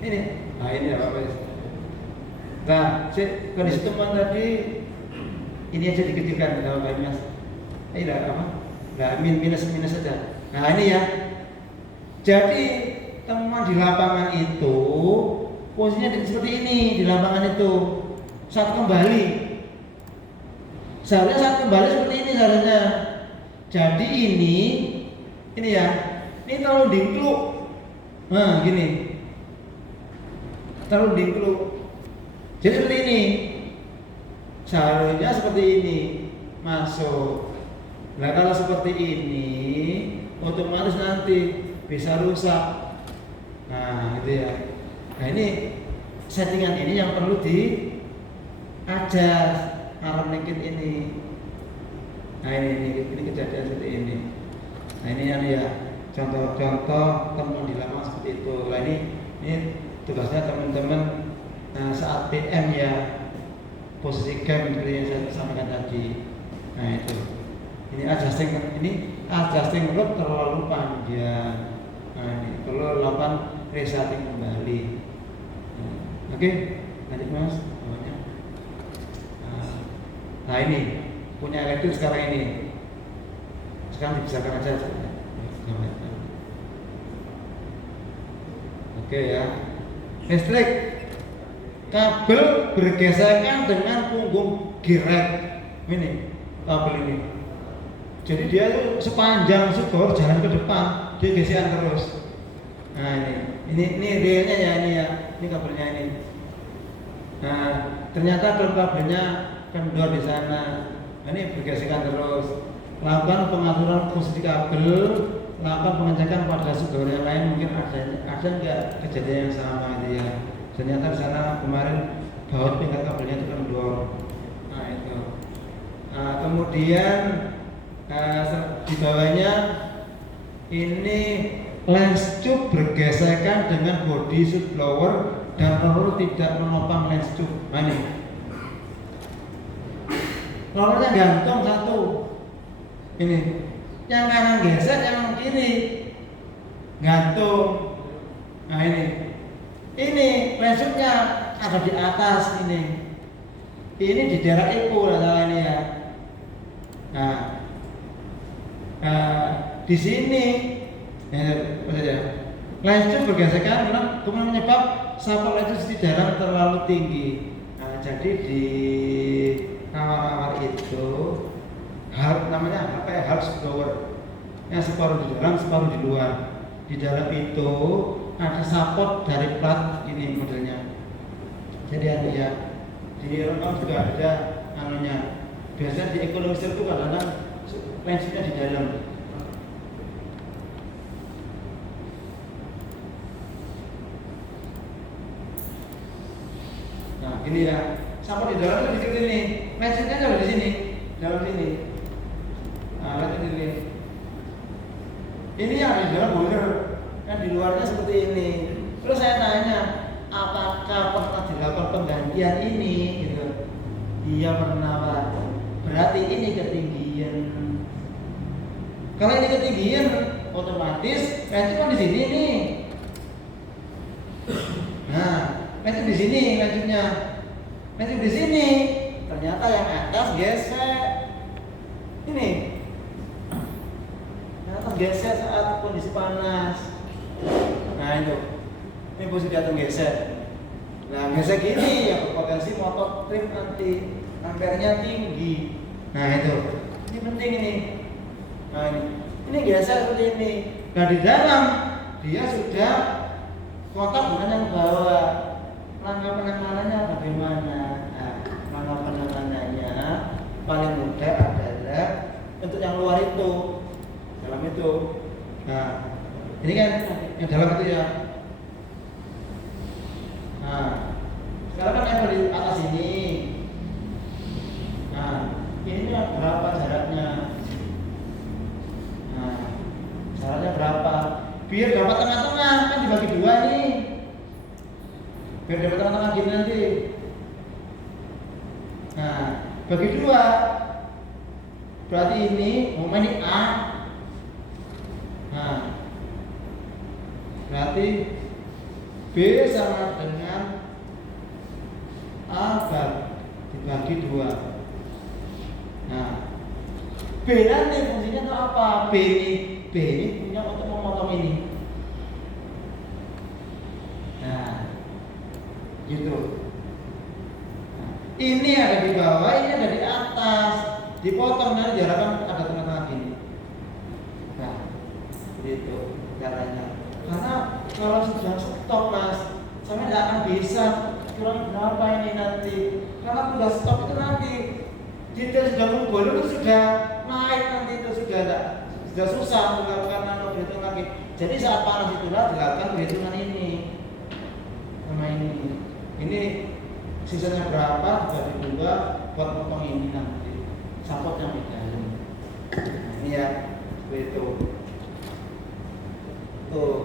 Ini. Nah ini apa? Nah, kondisi teman tadi ini aja dikecilkan kalau Pak Mas. Ini apa? Nah, minus saja. Nah, ini ya. Jadi teman di lapangan itu posisinya seperti ini di lapangan itu. Saat kembali. Seharusnya saat kembali seperti ini seharusnya. Jadi ini ya. Ini terlalu dingkluk. Nah, gini. Terlalu dingkluk. Jadi seperti ini. Seharusnya seperti ini masuk. Nah kalau seperti ini otomatis nanti bisa rusak. Nah gitu ya. Nah ini settingan ini yang perlu diajar alarm linkit ini. Nah ini kejadian seperti ini. Nah ini yang ya contoh-contoh teman di lapangan seperti itu. Nah ini tugasnya teman-teman saat PM ya, posisi camp seperti yang saya sampaikan tadi. Nah itu. Ini adjusting rope terlalu panjang. Nah ini perlu lakukan resetting kembali. Oke, lanjut mas. Nah ini punya elektrik sekarang ini. Sekarang dibesarkan aja. Oke ya. Listrik. Kabel bergesekan dengan punggung gerak. Ini kabel ini. Jadi dia tuh sepanjang skor jalan ke depan, dia gesekan terus. Nah ini realnya ya, ini kabelnya ini. Nah ternyata kalau kabelnya kendor di sana, ini bergesekan terus. Lakukan pengaturan posisi kabel, lakukan pengecekan pada skor yang lain, mungkin ada nggak kejadian yang sama itu ya. Ternyata di sana kemarin baut pinggat kabelnya itu kendor. Nah itu. Nah, kemudian di bawahnya ini lens tube bergesekan dengan body shoot blower dan roller tidak menopang lens tube. Nah ini rollernya gantung satu. Ini yang kanan gesek, yang kiri gantung. Nah ini lens tube-nya ada di atas ini. Ini di daerah epo lah ini ya. Di sini lens tube bergesekan kemudian menyebab sapot lens tube di dalam terlalu tinggi. Nah, jadi di awal-awal itu namanya apa ya, harus blower yang separuh di dalam separuh di luar. Di dalam itu ada sapot dari plat ini modelnya. Jadi ya di Eropa juga ada namanya. Biasanya di ekonomi itu kadang-kadang lensnya di dalam. Nah ini ya, sapot di dalam di sini, lensnya ada di sini, dalam sini. Nah lensnya di sini. Ini yang di dalam boiler, kan di luarnya seperti ini. Terus saya tanya, apakah pernah dilakukan penggantian ini? Gitu. Iya pernah Pak. Berarti ini ketinggian. Kalau ini ketinggian, otomatis lens kan di sini nih. Nah, lens di sini lanjutnya. Lens di sini. Ternyata yang atas gesek. Ini. Yang atas gesek saat kondisi panas. Nah itu. Ini posisi atas gesek. Nah, gesek ini yang berpotensi motor trip nanti ampernya tinggi. Nah itu. Ini penting ini. Nah ini gesek seperti ini. Nah di dalam dia sudah kotak dengan yang bawah. Langkah penanganannya bagaimana? Nah, langkah penanganannya paling mudah adalah untuk yang luar itu, dalam itu. Nah ini kan yang dalam itu ya. Nah sekarang kan yang di atas ini. Nah ini berapa jaraknya? Nah, jaraknya berapa? Biar dapat tengah-tengah, kan dibagi dua nih. Biar dapat tengah-tengah gini nanti. Nah, bagi dua. Berarti ini momen ini A. Nah, berarti B sama dengan A dibagi dua. Nah, B nanti fungsinya untuk apa? B ini punya untuk memotong ini. Nah, gitu. Nah, ini ada di bawah, ini ada di atas. Dipotong nanti diharapkan ada tengah-tengah gini. Nah, gitu caranya. Karena kalau sudah stop mas, saya tidak akan bisa kurang berapa ini nanti. Karena sudah stop itu nanti dia sudah menggolong itu sudah naik nanti itu sudah susah melakukan perhitungan lagi. Jadi saat panas itulah dilakukan perhitungan ini sama ini. Ini sisanya berapa dibagi dua buat potong ini nanti sapot yang di dalam. ini ya, seperti itu. Tuh.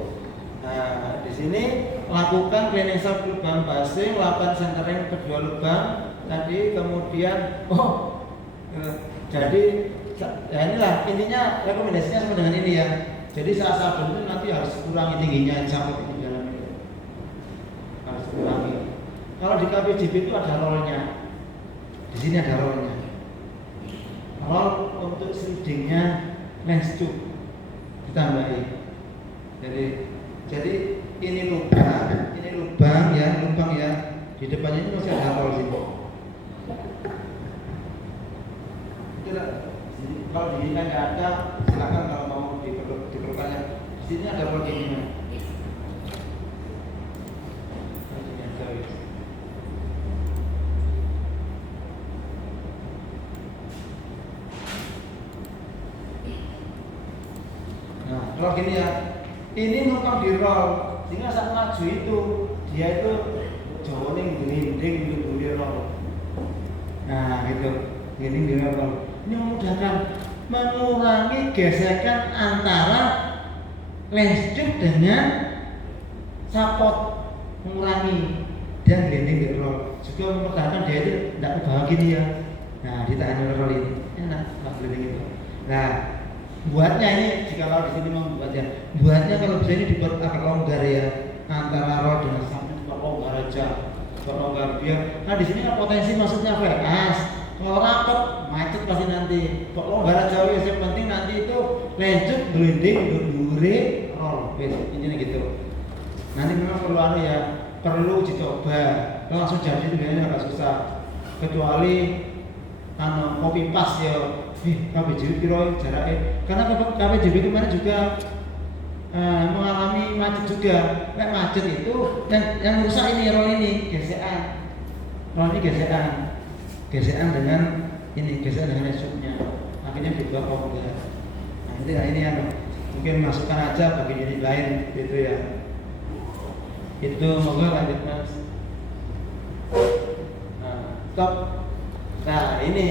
Nah, di sini lakukan cleaning shaft lubang basing, lakukan centering kedua lubang tadi, kemudian jadi ya inilah intinya rekomendasinya sama dengan ini ya. Jadi saat sabun itu nanti harus kurangi tingginya sampai di dalam itu. Harus kurangi. Kalau di KPJB itu ada rollnya. Di sini ada rollnya. Roll untuk shreddingnya lens tube ditambahi. Jadi ini lubang ya. Di depannya ini masih ada roll sini. Kalau di sini nggak ada, silakan kalau mau diperlukannya. Di sini ada roll ini. Nah, kalau gini ya, ini numpang di roll, sehingga saat maju itu dia itu jauhnya gelinding di roll. Nah, gitu, gelinding di roll. Ini memudahkan, mengurangi gesekan antara lens tube dengan sapot, mengurangi dan gelinding di roll. Juga memudahkan dia itu tidak ke bawah gini ya. Nah, ditahan oleh roll ini, enak, nggak gelinding itu. Nah, buatnya ini jika kalau di sini membuatnya, buatnya kalau bisa ini dibuat agak longgar ya, antara roll dengan sapot dibuat longgar aja, dibuat longgar biar. Nah di sini kan potensi maksudnya VS. Kalau rapat macet pasti nanti. Kok longgar aja wis, yang penting nanti itu lanjut blending dure roll. Wis ini gitu. Nanti memang perlu ya, perlu dicoba. Kalau langsung jadi itu biasanya agak susah. Kecuali copy paste ya. KPJB kira jaraknya. Karena KPJB kemarin juga mengalami macet juga. Kayak macet itu yang rusak ini roll ini gesekan. Roll ini gesekan dengan resumnya, akhirnya dibuat longgar. Nah ini mungkin masukkan aja bagi unit lain gitu ya. Itu moga lanjut mas. Stop. Nah ini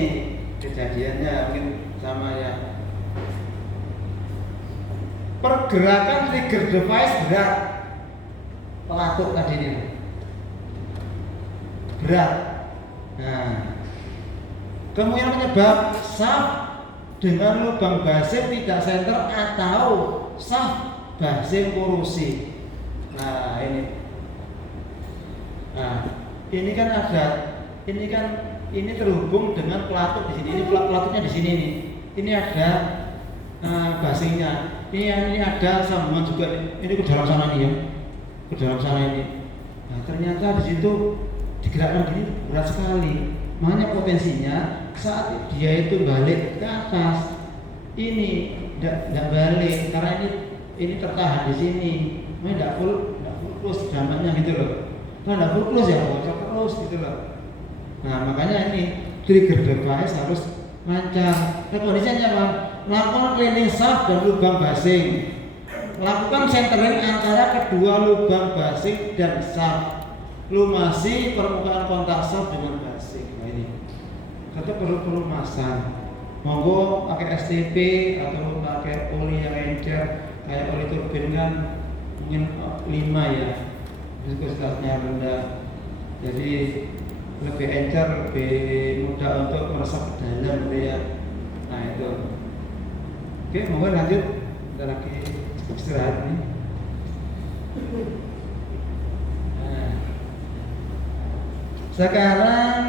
kejadiannya mungkin sama ya. Pergerakan trigger device berat, pelatuk tadi ini berat. Nah, kemungkinan penyebab shaft dengan lubang basing tidak senter atau shaft basing korosi. Nah ini kan ada, ini terhubung dengan pelatuk di sini. Ini pelatuknya di sini nih. Ini ada basingnya. Ini ada sambungan juga. Ini ke dalam sana nih ya, ke dalam sana ini. Nah ternyata di situ digerakkan gini berat sekali. Makanya potensinya saat dia itu balik ke atas, ini tidak balik karena ini tertahan di sini. Makanya tidak full close dampaknya gitu loh. Kalau tidak full close ya bocor terus gitu loh. Nah makanya ini trigger device harus lancar. Kondisinya apa? Melakukan cleaning shaft dan lubang basing. Lakukan centering antara kedua lubang basing dan shaft. Lumasi permukaan kontak shaft dengan basing. Nah ini kita perlu masang. Monggo pakai STP atau pakai oli yang encer kayak oli turbin kan mungkin 5 ya. Viskusitasnya rendah. Jadi lebih encer, lebih mudah untuk meresap ke dalam gitu ya. Nah itu. Oke, monggo lanjut. Kita lagi istirahat nih. Nah, sekarang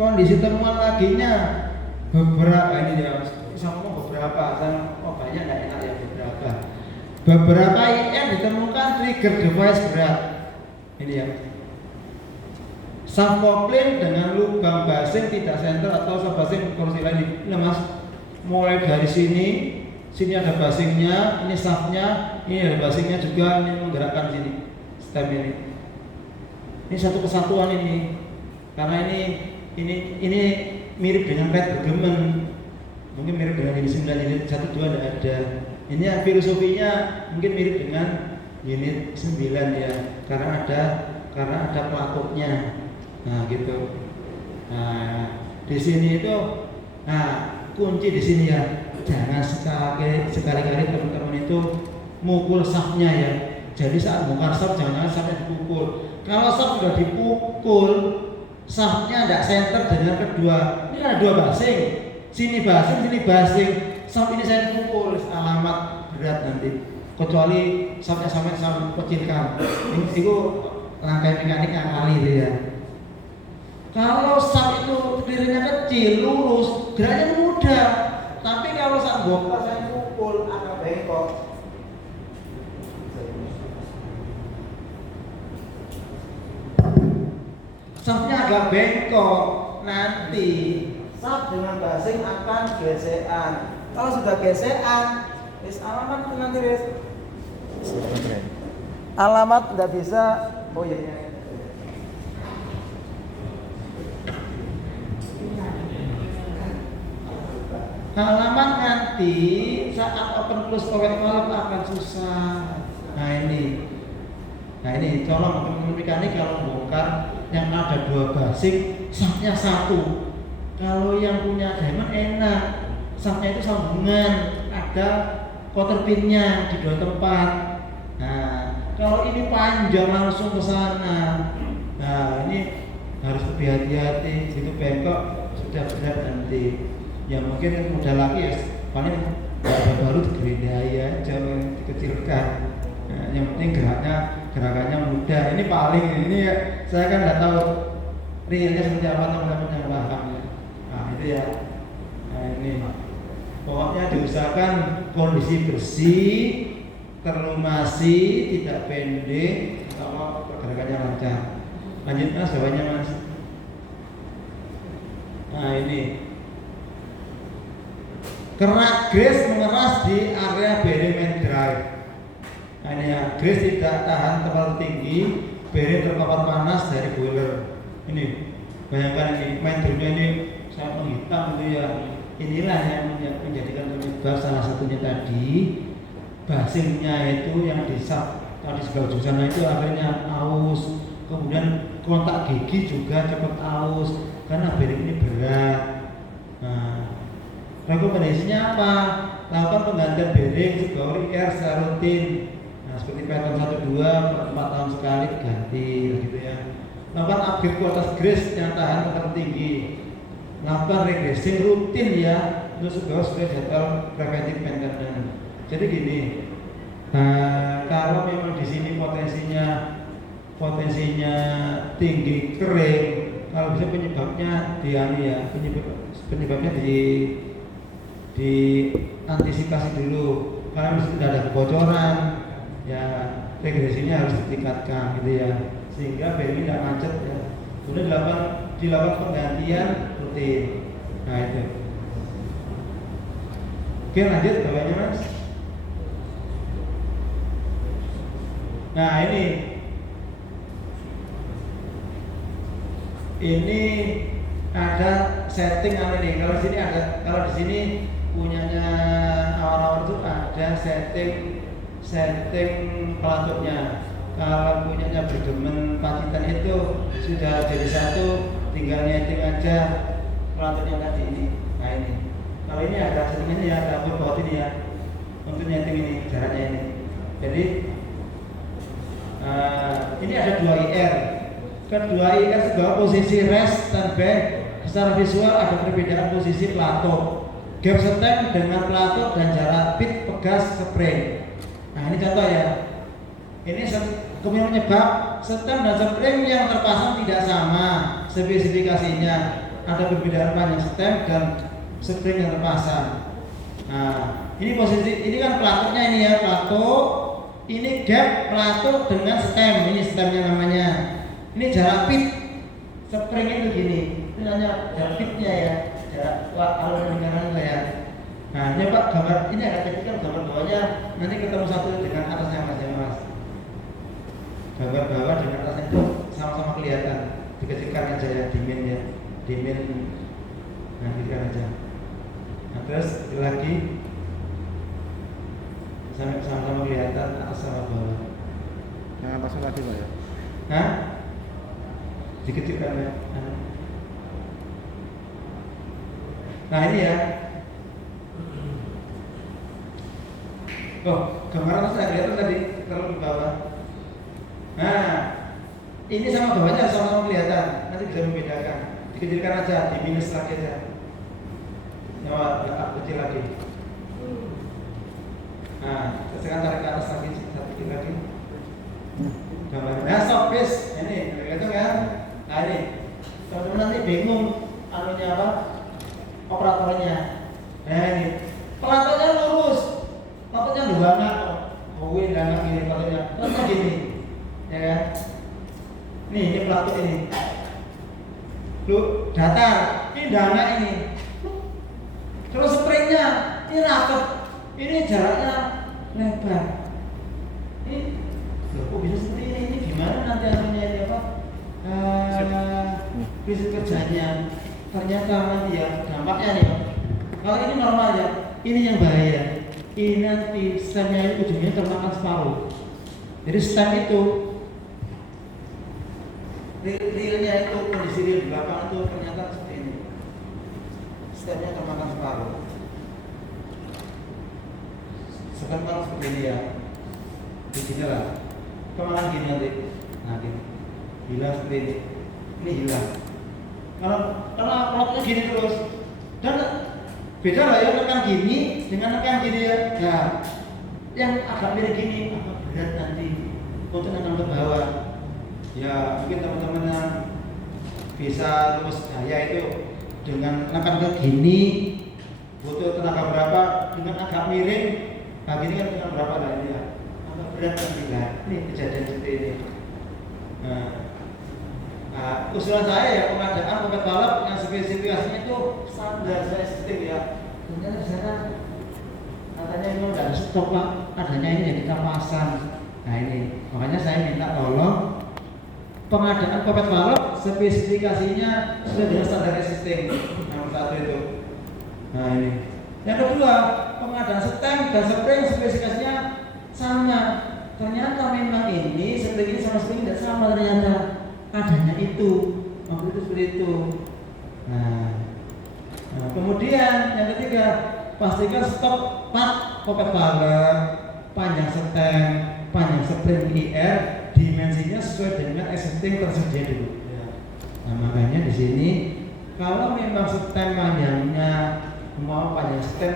kondisi temuan laginya beberapa ini ya. Saya ngomong beberapa, banyak nggak enak ya beberapa. Beberapa yang ditemukan trigger device berat. Ini ya. Shaft kopling dengan lubang basing tidak senter atau shaft basing kursi lain. Ini mas, mulai dari sini ada basingnya, ini shaftnya, ini ada basingnya juga, ini menggerakkan sini, stem ini. Ini satu kesatuan ini, karena ini mirip dengan pet bergemen, mungkin mirip dengan unit 9, unit 1, 2 ada. Ini filosofinya mungkin mirip dengan unit 9 ya, karena ada pelatuknya. Nah gitu. Nah di sini itu, nah kunci di sini ya. Jangan sekali-kali teman-teman itu mukul safnya ya. Jadi saat bongkar saf jangan sampai dipukul. Kalau saf sudah dipukul, safnya tidak center dengan kedua. Ini ada dua basing, sini basing. Saf ini saya pukul, alamat berat nanti. Kecuali safnya sampai kecilkan. Itu rangkaian mekanik yang kali itu ya. Kalau saf itu dirinya kecil, lurus, geraknya mudah. Tapi kalau saat bongkar saya pukul agak bengkok. Safnya agak bengkok, nanti saf dengan basing akan gesekan. Kalau sudah gesekan, alamat nanti alamat tidak bisa. Oh iya. Halaman nanti saat open close power column akan susah. Nah ini tolong teman-teman mekanik kalau bongkar yang ada dua basing, safnya satu. Kalau yang punya diamond enak, safnya itu sambungan, ada quarter pinnya di dua tempat. Nah, kalau ini panjang langsung ke sana. Nah, ini harus lebih hati-hati. Itu bengkok sudah berat nanti. Ya mungkin udah lagi ya, paling baru digerinda jangan dikecilkan. Nah, yang penting gerakannya mudah. Ini paling ini ya, saya kan nggak tahu realnya seperti apa, teman-teman yang paham ya. Nah itu ya. Nah ini pokoknya diusahakan kondisi bersih, terlumasi, tidak pendek, sama pergerakannya lancar. Lanjut mas, bawahnya mas. Nah ini kerak grease mengeras di area bearing main drive. Nah ini ya, grease tidak tahan terlalu tinggi, bearing terpapar panas dari boiler. Ini bayangkan ini main drive-nya ini sangat menghitam gitu ya. Inilah yang menjadikan penyebab salah satunya tadi basingnya itu yang di saf tadi sebelah ujung sana itu akhirnya aus, kemudian kontak gigi juga cepat aus karena bearing ini berat. Nah, rekomendasinya apa? Lakukan penggantian bearing sebagai IR secara rutin. Nah, seperti pattern 1-2 per 4 tahun sekali ganti gitu ya. Lakukan upgrade kualitas grease yang tahan tekan tinggi. Lakukan regressing rutin ya untuk supaya jadwal preventive maintenance. Jadi gini, kalau memang di sini potensinya tinggi kering, kalau bisa penyebabnya penyebabnya diantisipasi dulu. Kalau sudah ada kebocoran, ya regresinya harus ditingkatkan gitu ya, sehingga bearing tidak macet ya. Kemudian dilakukan penggantian rutin. Nah itu. Oke lanjut bawahnya mas. Nah ini ada setting ini. Kalau di sini kalau di sini punyanya awal-awal itu ada setting pelatutnya. Kalau punyanya Berdemen Pacitan itu sudah jadi satu, tinggal nyeting aja pelatutnya tadi ini. Nah ini. Kalau ini ada settingannya ya, ada bawah ini ya. Untuk nyeting ini jaraknya ini. Jadi ini ada 2 IR. Kedua IR sebuah posisi rest standby. Secara visual ada perbedaan posisi plato, gap stem dengan plato dan jarak pit pegas spring. Nah ini contoh ya. Ini kemudian menyebab stem dan spring yang terpasang tidak sama spesifikasinya. Ada perbedaan panjang stem dan spring yang terpasang. Nah ini posisi, ini kan platonya ini ya, plato. Ini gap plato dengan stem, ini stemnya namanya. Ini jarak pit spring itu gini. Ini hanya jarak pitnya ya, jarak alur lingkaran saya. Nah, ini Pak gambar ini agak kecil, gambar bawahnya nanti ketemu satu dengan atasnya mas. Gambar bawah dengan atasnya itu sama-sama kelihatan. Dikecilkan aja ya, dimin. Nah, dikecilkan aja. Nah, terus lagi sama-sama kelihatan atas sama bawah. Yang atasnya tadi Pak ya? Hah? Dikecilkan ya. Nah ini ya, Oh, gambaran saya kelihatan tadi kalau di bawah. Nah, ini sama bawahnya sama-sama kelihatan. Nanti bisa membedakan. Dikecilkan aja, di minus lagi aja. Nyawa kecil lagi. Nah, sekarang tarik ke atas lagi, sedikit lagi. Gambar. Nah, stop please. Ini, kelihatan kan? Nah ini, teman-teman nanti bingung anunya apa? Operatornya. Nah ini, pelatornya lurus, pelatornya dua anak. Oh, ini anak gini pelatornya, pelator gini, ya kan? Ini pelator ini. Lu datar, ini dana ini. Terus springnya, ini rapat, ini jaraknya lebar. Ini, kok bisa seperti ini? Ini gimana nanti anunya ini apa? Prinsip kerjanya. Ternyata nanti ya dampaknya nih. Kalau ini normal ya, ini yang bahaya. Ini nanti stemnya itu ujungnya termakan separuh. Jadi stem itu realnya itu kondisi real di belakang itu ternyata seperti ini. Stemnya termakan separuh. Sekarang seperti ini ya. Di sini lah. Kemana gini nanti? Nah gini. Hilang seperti ini. Ini hilang. Karena plotnya gini terus. Dan beda lah ya nekan gini dengan nekan gini ya. Nah, yang agak mirip gini agak berat nanti untuk nekan ke bawah. Ya mungkin teman-teman yang bisa terus daya itu dengan nekan ke gini butuh tenaga berapa, dengan agak miring. Nah gini kan tenaga berapa lah ini ya. Agak berat nanti lah. Ini kejadian seperti ini. Nah, usulan saya ya pengadaan pocket balap yang spesifikasinya itu standar sensitif ya. Ternyata di sana katanya memang nggak ada stok pak, adanya ini yang kita pasang. Nah ini, makanya saya minta tolong pengadaan pocket balap spesifikasinya sudah dengan standar existing. Nomor satu itu. Nah ini. Yang kedua, pengadaan stem dan spring spesifikasinya sama. Ternyata memang ini spring ini sama spring tidak sama ternyata. Adanya itu, waktu itu seperti itu. Nah, kemudian yang ketiga, pastikan stok part pocket balap, panjang stem, panjang spring IR, dimensinya sesuai dengan existing tersedia dulu. Nah, makanya di sini kalau memang stem panjangnya mau panjang stem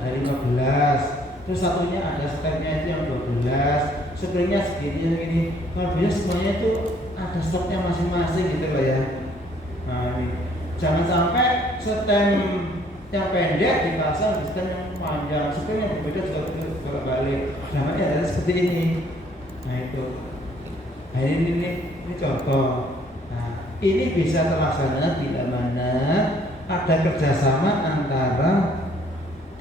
ada 15, terus satunya ada stemnya itu yang 12, springnya segini. Kalau biasa semuanya itu ada stoknya masing-masing gitu loh ya. Nah ini jangan sampai stem yang pendek dipasang di stem yang panjang, stem yang berbeda juga bolak-balik. Jangan ada seperti ini. Nah itu. Nah ini contoh. Nah ini bisa terlaksana bila mana ada kerjasama antara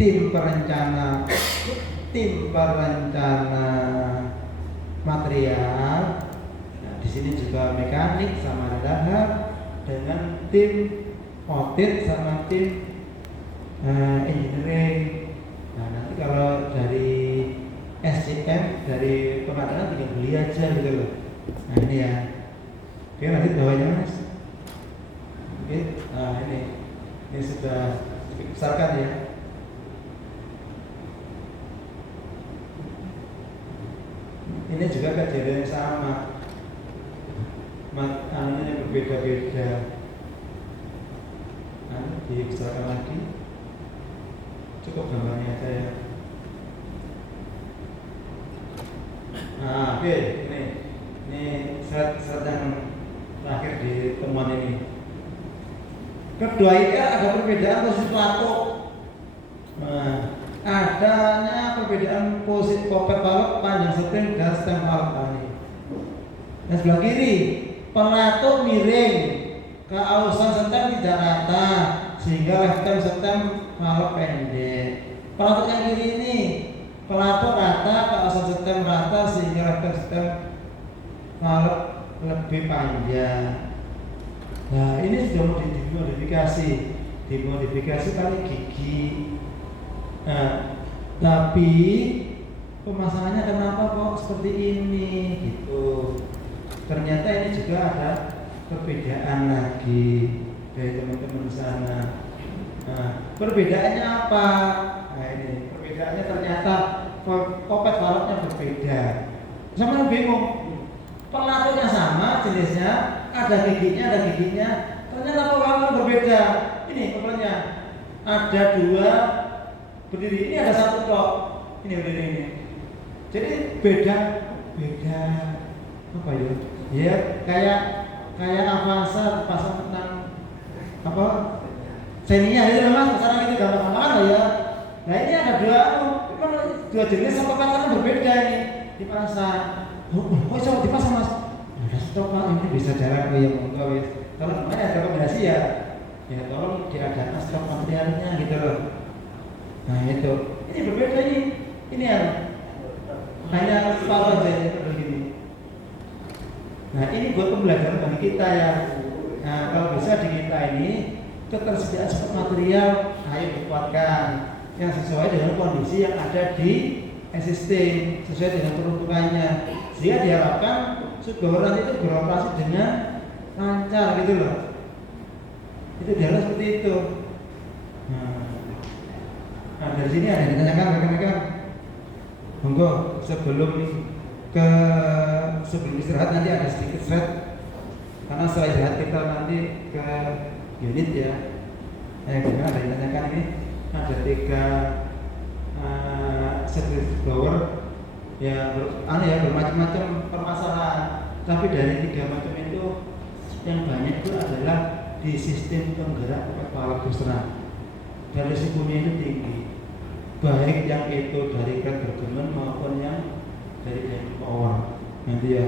tim perencana material. Di sini juga mekanik sama dadah dengan tim audit sama tim engineering. Nah nanti kalau dari SCM dari pengadaan tinggal beli aja gitu loh. Nah ini ya. Oke nanti bawahnya mas. Oke. Nah ini sudah dibesarkan ya. Ini juga kejadian yang sama. Anunya yang berbeda-beda. Nah, dibesarkan lagi. Cukup gambarnya aja ya. Nah, oke, ini slide yang terakhir di temuan ini. Kedua IR ada perbedaan posisi pelatuk. Nah, adanya perbedaan posisi pocket balap panjang spring dan stem balap ini. Dan sebelah kiri pelatuk miring, keausan stem tidak rata sehingga lifetime stem balap pendek. Pelatuk yang kiri ini pelatuk rata, keausan stem rata sehingga lifetime stem balap lebih panjang. Nah ini sudah mau dimodifikasi kali gigi. Nah, tapi pemasangannya kenapa kok seperti ini gitu. Ternyata ini juga ada perbedaan lagi dari teman-teman sana. Nah, perbedaannya apa? Nah ini perbedaannya ternyata popet valve-nya berbeda. Sama bingung. Pelatihnya sama jenisnya, ada giginya, ternyata popet berbeda. Ini popetnya ada 2 berdiri, ini ada 1 kok. Ini berdiri ini. Jadi beda apa ya? Ya kayak Avanza pasang tentang apa? Xenia itu Mas, sekarang itu gampang-gampang ya. Nah ini ada 2 jenis apa kan berbeda ini dipasang. Oh, coba dipasang Mas. Ada stok Pak, ini bisa jalan yang monggo wis. Kalau kemarin ada rekomendasi ya tolong diadakan stok materialnya gitu loh. Nah itu, ini berbeda ini ya. Hanya separuh saja begini. Nah ini buat pembelajaran bagi kita ya. Nah kalau bisa di kita ini ketersediaan stok material ayo dikuatkan yang sesuai dengan kondisi yang ada di existing, sesuai dengan peruntukannya, sehingga diharapkan subgawat itu beroperasi dengan lancar gitu loh. Itu diharap seperti itu. Nah dari sini ada yang ditanyakan rekan-rekan. Monggo sebelum istirahat nanti ada sedikit thread, karena setelah istirahat kita nanti ke unit ya. Gimana ada yang ditanyakan ini? Ada 3 circuit blower ya bermacam-macam permasalahan, tapi dari 3 macam itu yang banyak itu adalah di sistem penggerak kepala busra, dan risikonya itu tinggi, baik yang itu dari cat bergemen maupun yang dari power nanti ya.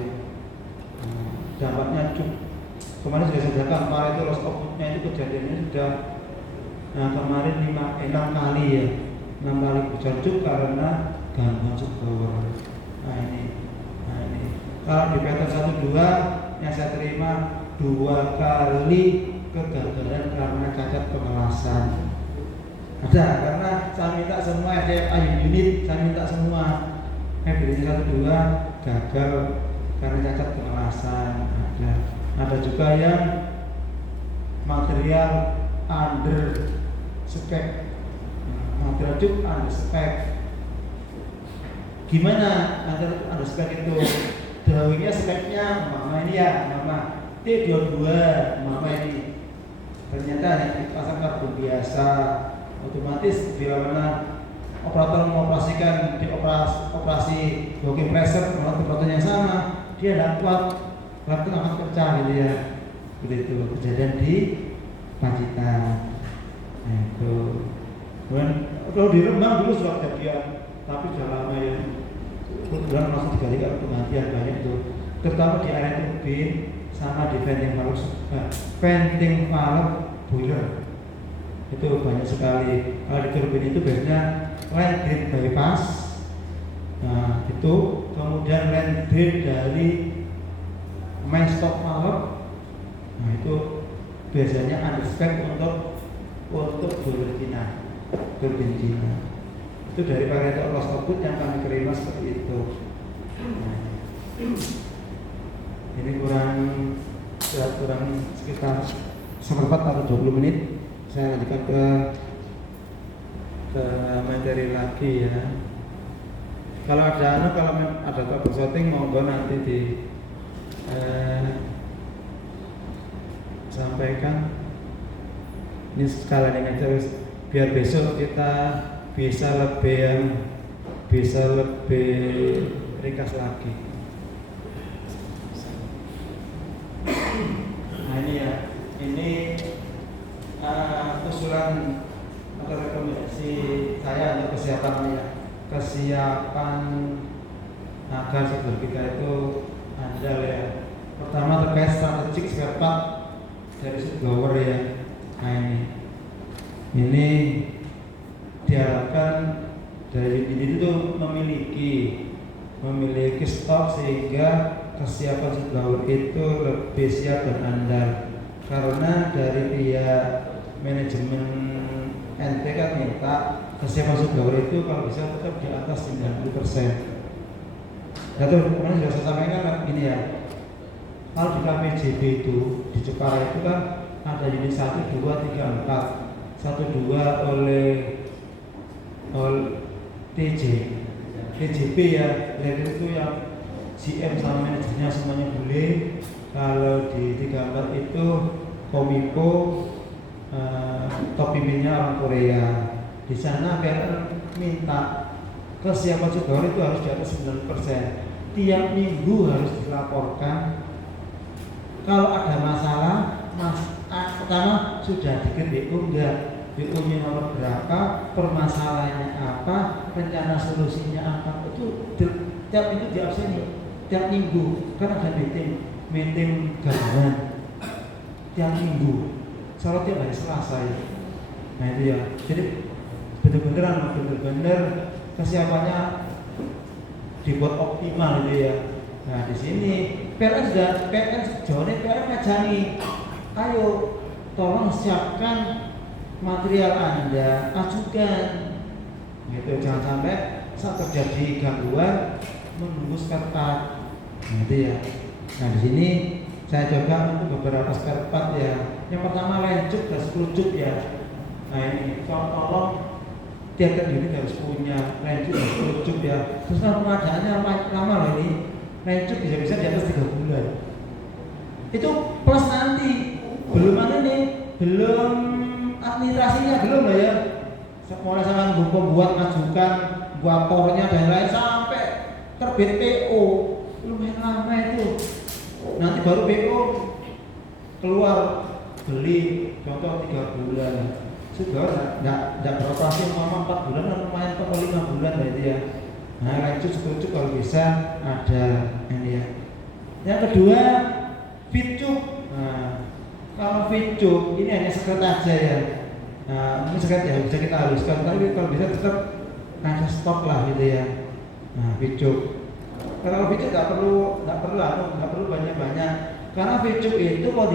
Dampaknya kemarin sudah saya katakan, kemarin itu loss outputnya itu kejadiannya sudah kemarin 6 kali ya, 6 kali bercocok karena gangguan subpower. Nah ini kalau di pattern 1-2 yang saya terima 2 kali kegagalan karena cacat pengelasan. Ada, karena saya minta semua SDFA unit, saya minta semua FBD 1-2 gagal karena cacat pengelasan. Ada juga yang material under spec, material tube under spec. Gimana under spec itu? Drawingnya speknya mama ini ya, mama T22 mama ini. Ternyata yang dipasang karbon biasa, otomatis bila mana operator mengoperasikan di operasi working pressure operator yang sama, dia tidak kuat, langsung akan pecah gitu ya. Begitu kejadian di Pacitan. Nah, itu. Kemudian kalau di Rembang dulu sudah kejadian, tapi sudah lama ya. Kemudian langsung diganti ke penggantian banyak itu, terutama di area turbin sama di venting valve boiler. Itu banyak sekali. Kalau di turbin itu biasanya line drain bypass, nah itu kemudian line drain dari main stop valve, nah itu biasanya under spec untuk boiler Cina, turbin Cina. Itu dari Pareto loss output yang kami terima seperti itu. Nah, ini kurang sekitar 1/4 atau 20 menit. Saya lanjutkan ke materi lagi ya. Kalau ada troubleshooting monggo nanti di sampaikan. Ini sekalian aja biar besok kita bisa lebih ringkas lagi. Nah ini ya, ini usulan atau rekomendasi saya untuk kesiapan agar sebelum kita itu andal ya. Pertama terkait strategik spare part dari subglower ya. Nah ini diharapkan dari ini itu memiliki stok sehingga kesiapan subglower itu lebih siap dan andal. Karena dari pihak manajemen NT kan minta kesiapan subglower itu kalau bisa tetap di atas 90%. Dan itu kemarin sudah saya sampaikan ini ya. Kalau di KPJB itu di Jepara itu kan ada unit 1, 2, 3, 4. 1, 2 oleh TJ, DJP ya, direktur itu yang GM sama manajernya semuanya boleh. Kalau di 34 itu Kominfo, top pimpinnya orang Korea. Di sana PLN minta kesiapan sudahwan itu harus di atas 9%. Tiap minggu harus dilaporkan. Kalau ada masalah, pertama sudah dikit BU enggak, BU-nya nomor berapa, permasalahannya apa, rencana solusinya apa, itu tiap minggu diabseni, tiap minggu kan ada meeting gabungan tiap minggu, selalu tiap hari Selasa ya. Nah itu ya, jadi benar-benar kesiapannya dibuat optimal gitu ya. Nah di sini PLN sejauh ini PLN ngajani, ayo tolong siapkan material Anda, ajukan gitu, jangan sampai saat terjadi gangguan menunggu spare part. Nah itu ya. Nah di sini saya coba untuk beberapa spare part ya. Yang pertama lencup dan skrucup ya. Nah ini tolong tiap unit harus punya lencup dan skrucup ya. Terus kalau pengadaannya lama loh ini, lencup bisa-bisa di atas 3 bulan. Itu plus nanti belum administrasinya belum lah ya. Mulai sama membuat ngajukan, buat pornya dan lain sampai terbit PO, lumayan lama itu. Nanti baru PO keluar beli, contoh 3 bulan. Sudah tidak beroperasi selama 4 bulan, lumayan atau 5 bulan berarti ya. Nah lanjut setuju kalau bisa ada ini ya. Yang kedua Fitcup. Nah, kalau Fitcup ini hanya sekret aja ya. Nah ini sekret ya bisa kita haluskan, tapi kalau bisa tetap ada stok lah gitu ya. Nah Fitcup. Kalau Fitcup nggak perlu banyak-banyak. Karena Fitcup itu kalau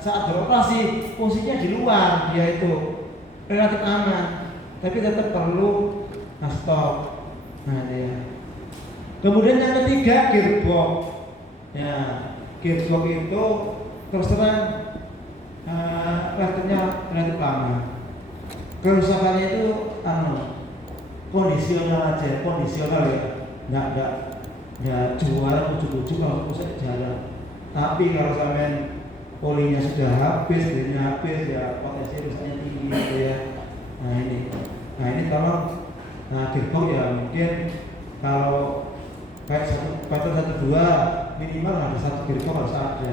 saat beroperasi fungsinya di luar, dia itu relatif aman, tapi tetap perlu stok. Nah dia. Kemudian yang ketiga gearbox. Ya, gearbox itu terus terang waktunya relatif lama. Kerusakannya itu kondisional aja, kondisional ya. Nggak jual ujuk-ujuk kalau rusak jalan. Tapi kalau sampai olinya sudah habis, bensinnya habis ya potensi rusaknya tinggi gitu ya. Nah ini tolong. Nah gearbox ya mungkin kalau kayak satu dua minimal harus satu gearbox harus ada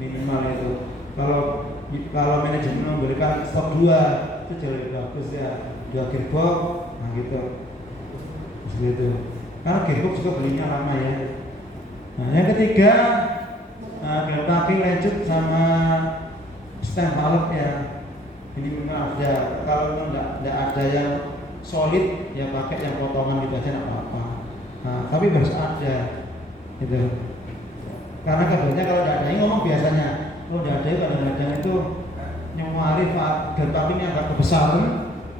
minimal itu. Kalau manajemen memberikan stok 2 itu jauh lebih bagus ya, 2 gearbox, nah gitu. Seperti itu. Karena gearbox juga belinya lama ya. Nah yang ketiga gear packing lanjut sama stem valve ya. Ini memang ada. Kalau memang tidak ada yang solid ya pakai yang potongan gitu aja nggak apa-apa. Nah, tapi harus ada gitu. Karena kadangnya kalau tidak ada ini ngomong biasanya, kalau tidak ada kadang-kadang itu nyemari gear packingnya agak kebesaran,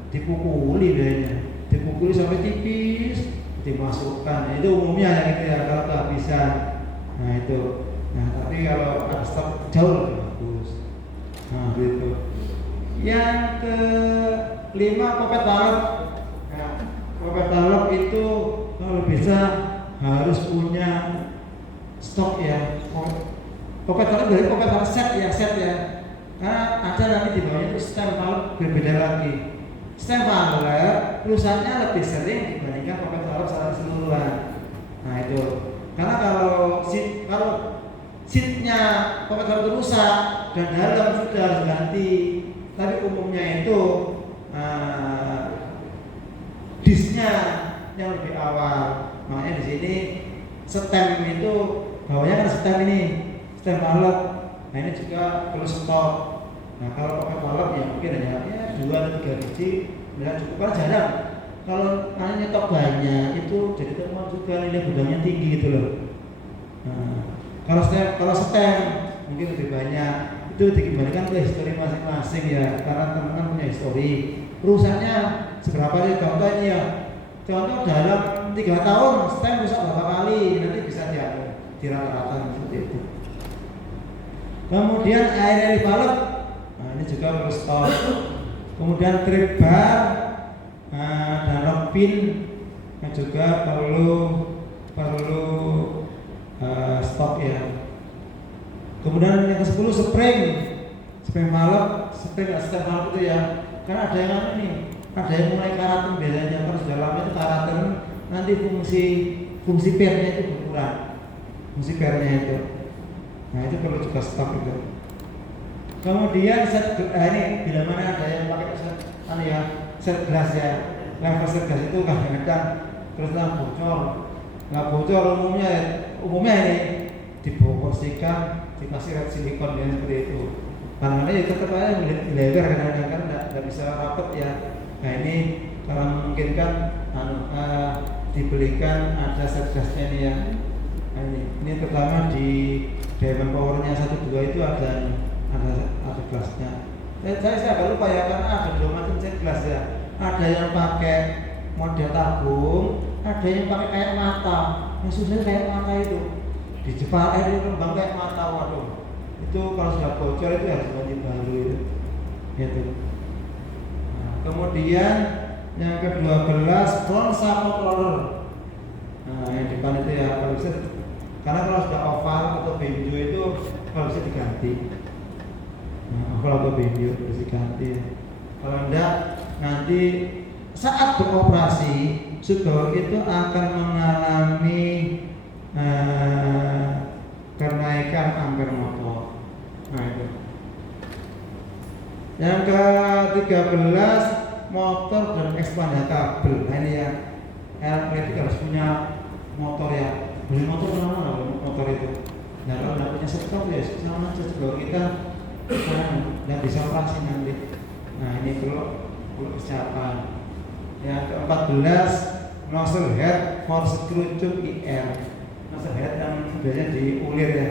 dipukuli kayaknya, dipukuli sampai tipis, dimasukkan. Nah, itu umumnya ya gitu ya kalau kehabisan. Nah itu. Nah tapi kalau ada stok jauh lebih bagus. Nah gitu. Yang kelima popet valve. Nah, popet valve itu kalau bisa harus punya stok ya. Popet valve dari popet valve set ya. Karena ada nanti di bawahnya itu stem valve berbeda lagi. Stem valve perusahaannya lebih sering dibandingkan popet valve secara keseluruhan. Nah itu. Karena kalau seatnya popet valve rusak dan dalam sudah harus ganti. Tapi umumnya itu disknya yang lebih awal. Makanya di sini stem itu bawahnya kan stem ini, stem valve. Nah ini juga perlu stok. Nah kalau popet valve ya mungkin hanya 2 atau 3 biji tidak cukup, karena jarang. Kalau nyetok banyak itu jadi temuan juga nilai gudangnya tinggi gitu loh. Nah, kalau stem mungkin lebih banyak, itu dikembalikan ke histori masing-masing ya, karena teman-teman punya histori perusahaannya seberapa sih. Contoh ini ya, contoh dalam 3 tahun stem rusak berapa kali, nanti bisa dirata-rata seperti itu. Kemudian air valve, nah ini juga perlu stok. Kemudian trip bar dan lock pin juga perlu stok ya. Kemudian yang ke-10 spring valve itu ya. Karena ada yang ada yang mulai karaten biasanya, kalau sudah lama itu karaten nanti fungsi pernya itu berkurang. Fungsi pernya itu. Nah, itu perlu juga stok itu. Kemudian ini bila mana ada yang pakai set gelas ya. Level set gelas itu kadang-kadang terus nggak bocor umumnya ini dibongkoskan, dikasih red silikon ya seperti itu. Karena ya tetap aja lebar kadang-kadang nggak bisa rapat ya. Nah ini kalau memungkinkan dibelikan ada set gasnya ini ya. Nah, ini terutama di diamond powernya 1 2 itu ada gelasnya. Saya agak lupa ya karena ada 2 macam set gelas ya. Ada yang pakai model tabung, ada yang pakai kayak mata. Yang susah kayak mata itu. Di Jepang itu kembang kayak mata, waduh. Itu kalau sudah bocor itu harus ganti baru itu. Gitu. Nah, kemudian yang ke-12 front support roller. Nah, yang depan itu ya kalau bisa, karena kalau sudah oval atau benjo itu kalau bisa diganti. Nah, oval atau benjo harus diganti. Kalau enggak nanti saat beroperasi Sugawok itu akan mengalami kenaikan ampere motor. Nah itu. Yang ke-13 motor dan ekspander kabel. Nah ini ya, elektrik harus punya motor ya. Beli motor mana motor itu. Nah kalau tidak punya stok ya sama aja Sugawok kita nggak bisa operasi nanti. Nah ini perlu persiapan. Yang ke-14 nozzle head for screw tube IR. Nozzle head yang biasanya diulir ya.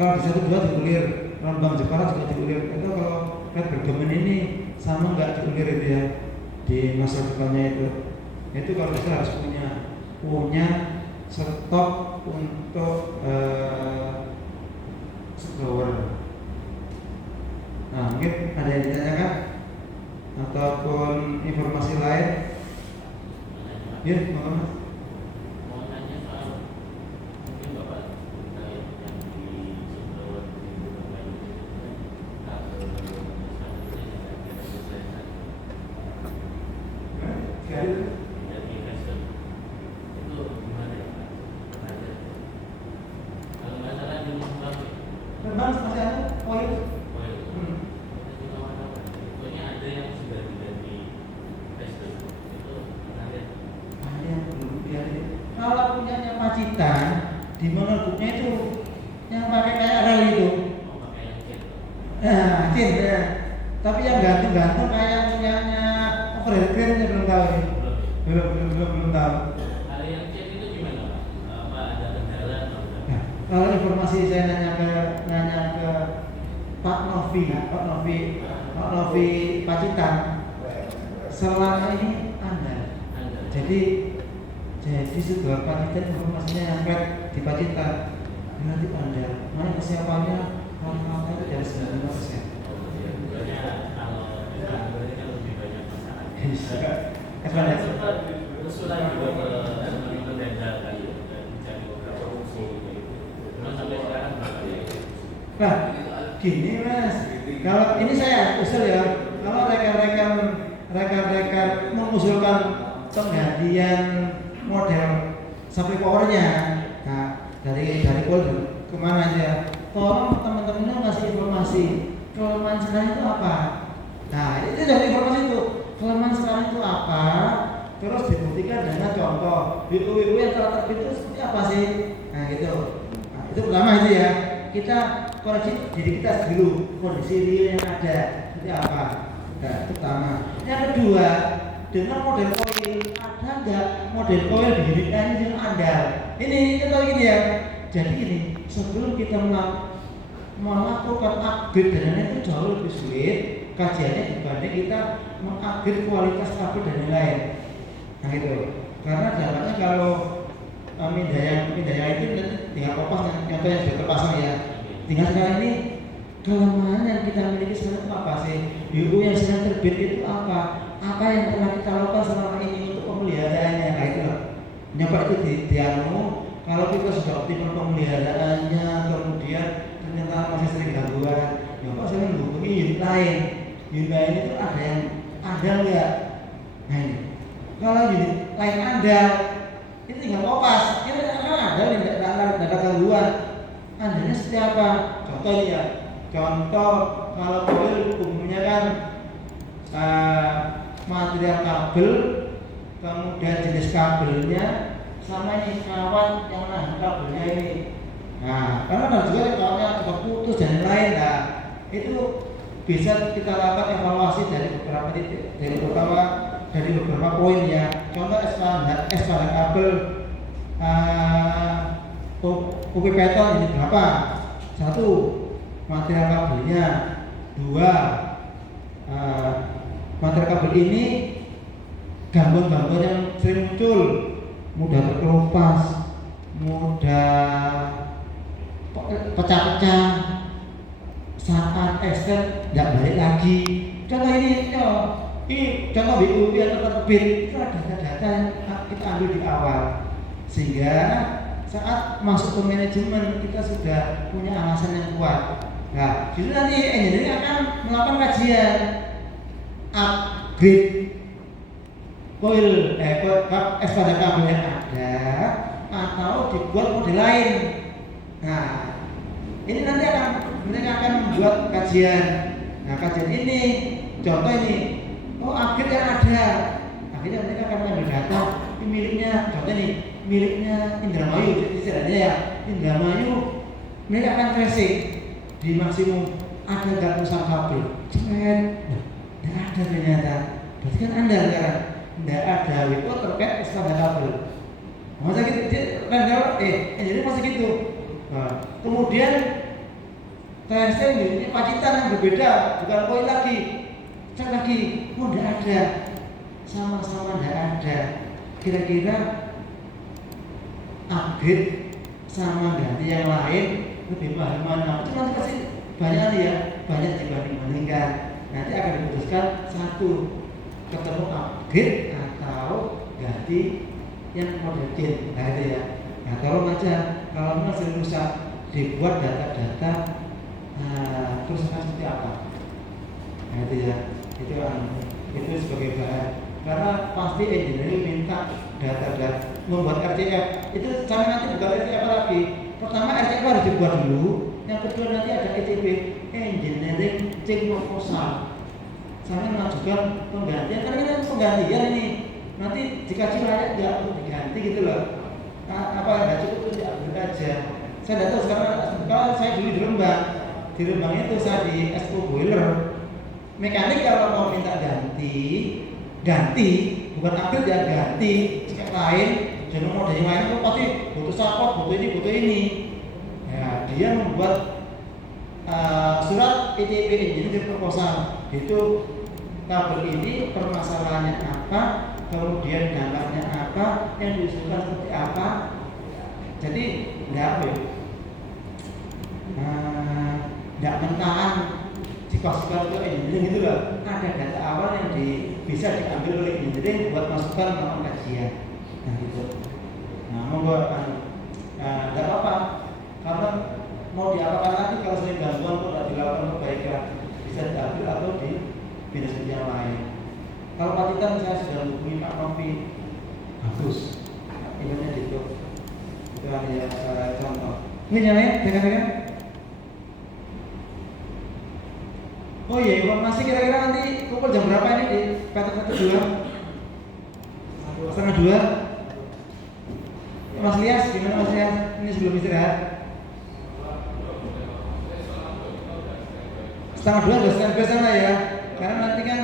Kalau di 1 2 diulir, lambang Jepara juga diulir. Itu kalau head bergemen ini sama nggak diulir itu ya di nozzle depannya itu. Itu kalau bisa harus punya stok untuk screwer. Nah mungkin ada yang ditanyakan ataupun informasi lain? Ya, Mas. Mau nanya soal mungkin Bapak terkait yang di Sumbawa di Surabaya dari investor itu gimana ya Pak? Kalau nggak salah di Sumbawa Memang masih ada poin. pokoknya ada yang sudah diganti investor itu menarik. Kalau punyanya Pacitan di Monogupnya itu yang pakai kayak rel itu. Oh, pakai yang kit. Nah, kit ya. Tapi yang gantung-gantung kayak punyanya overhead crane belum tahu ini. Belum tahu. Kalau yang kit itu gimana Pak? Apa ada kendala atau enggak? Nah, kalau informasi saya nanya ke Pak Novi Pacitan, selama ini andal. Jadi Sugawok Pacitan informasinya yang di Pacitan nanti andal. Mana kesiapannya rata-rata itu dari 95%. Sebenarnya kalau berarti kan lebih banyak masalah. Saya sempat usulan juga ke teman-teman Denda kali ya, dan mencari beberapa opsi gitu. Cuma sampai sekarang berapa ya? Nah, gini Mas, kalau ini saya usul ya, kalau rekan-rekan mengusulkan penggantian model supply powernya, nah dari power kemana aja? Tolong teman-temannya ngasih informasi kelemahan sekarang itu apa? Nah itu dari informasi itu kelemahan sekarang itu apa? Terus dibuktikan dengan contoh WU yang telah terbit itu seperti apa sih? Nah gitu. Nah, itu pertama itu ya. Kita koreksi diri kita dulu, kondisi real yang ada seperti apa. Nah, itu pertama. Yang kedua, dengan model coil ada nggak model coil di unit ini yang andal? Ini contoh gini ya. Jadi ini sebelum kita melakukan upgrade dan itu jauh lebih sulit kajiannya dibanding kita mengupgrade kualitas kabel dan lain-lain. Nah itu. Karena dampaknya kalau mindaya itu tinggal kopas contoh yang sudah terpasang ya. Tinggal sekarang ini kelemahan yang kita miliki sekarang itu apa sih? UU yang sedang terbit itu apa? Apa yang pernah kita lakukan selama ini untuk pemeliharaannya? Nah itu loh. nyoba itu di kalau kita sudah optimal pemeliharaannya, kemudian ternyata masih sering gangguan, nyoba saya menghubungi unit lain. Unit lain itu ada yang ada nggak? Nah ini, kalau unit lain ada, itu tinggal kopas, kita kan ada nih, tidak ada gangguan. Andanya seperti apa? Contoh ini ya, contoh kalau coil umumnya kan material kabel, kemudian jenis kabelnya, sama ini kawat yang nahan kabelnya ini. Nah, karena ada juga kawatnya cepat putus dan lain-lain. Nah, itu bisa kita lakukan evaluasi dari beberapa titik, dari beberapa poin ya. Contoh ekspander kabel UP Python ini berapa? 1. Material kabelnya. 2. Material kabel ini gangguan-gangguan yang sering muncul, mudah terkelupas, mudah pecah-pecah, saat extend tidak balik lagi. Contoh ini contoh BUP atau terbit itu ada data yang kita ambil di awal, sehingga saat masuk ke manajemen kita sudah punya alasan yang kuat. Nah, jadi nanti engineering akan melakukan kajian upgrade coil ekspander kabel yang ada atau dibuat model lain. Nah, ini nanti mereka akan membuat kajian. Nah, kajian ini contoh ini, upgrade yang ada. Akhirnya mereka akan mengambil data miliknya, contoh ini miliknya Indramayu, istilahnya ya Indramayu, mereka akan tracing di maksimum ada nggak perusahaan kabel, tidak ada ternyata. Berarti kan Anda sekarang tidak ada WO terkait ekspander kabel. Masa gitu, jadi masih gitu. Nah, kemudian tracing ini Pacitan yang berbeda, bukan koin lagi, cek lagi, tidak ada, sama-sama tidak ada. Kira-kira upgrade sama ganti yang lain lebih mahal mana? Itu nanti pasti banyak ya, banyak dibanding-bandingkan. Nanti akan diputuskan satu, ketemu upgrade atau ganti yang model gen. Nah itu ya. Nah tolong aja kalau masih rusak dibuat data-data kerusakan seperti apa. Nah itu ya, itu sebagai bahan. Karena pasti engineering minta data-data membuat RCF. Itu sama nanti bukan RCF lagi. Pertama RCF harus dibuat dulu. Yang kedua nanti ada ECP, engineering check proposal. Saya mengajukan penggantian. Karena ini penggantian ini nanti dikaji layak nggak untuk diganti gitu loh. Apa nggak cukup itu diambil aja. Saya tidak tahu sekarang. Kalau saya dulu di Rembang itu saya di Expo Boiler. Mekanik kalau mau minta ganti bukan upgrade ya, ganti cek lain, jangan mau dari lain itu pasti butuh support, butuh ini. Ya, dia membuat surat ECP jadi proposal. Itu kabel ini permasalahannya apa, kemudian dampaknya apa, yang diusulkan seperti apa. Jadi tidak mentahan sikos-sikos itu engineering gitu loh. Ada data awal yang bisa diambil oleh engineering buat masukkan dalam kajian. Nah gitu. Nah monggo tidak apa-apa karena mau diapakan lagi kalau sering gangguan kok tidak dilakukan perbaikan, bisa diambil atau di bidang yang lain. Kalau Pacitan saya sudah menghubungi Pak Novi, bagus. Ininya gitu. Itu hanya contoh. Ini nyalain, pegang-pegang. Oh iya, informasi kira-kira nanti pukul jam berapa ini di PT 2? 1:30. Mas Lias, gimana Mas Lias? Ini sebelum istirahat. 1:30 sudah standby sana ya. Karena nanti kan,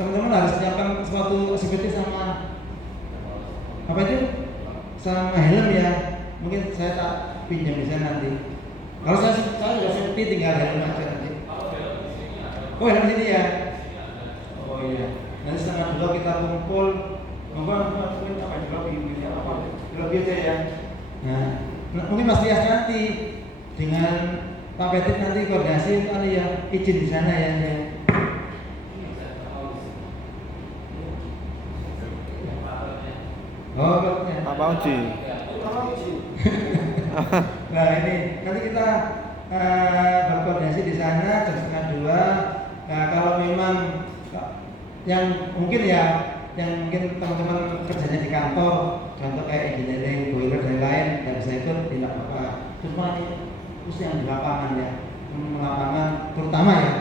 teman-teman harus menyiapkan sesuatu seperti sama apa itu? Sama helm ya. Mungkin saya tak pinjam di sana nanti. Kalau saya sudah safety tinggal helm aja nanti. Oh helm sini ya. Oh iya. Nanti 1:30 kita kumpul. Mungkin apa di apa? Lebih aja ya. Nah, mungkin Mas Lias nanti dengan Pak Petit nanti koordinasi kali ya, izin di sana ya. Oh Mau Ji. Nah ini nanti kita berkoordinasi di sana jam 1:30. Nah kalau memang yang mungkin teman-teman kerjanya di kantor, contoh kayak engineering, boiler dan lain, dan bisa ikut tidak apa-apa. Cuma ini khusus yang di lapangan ya, lapangan terutama ya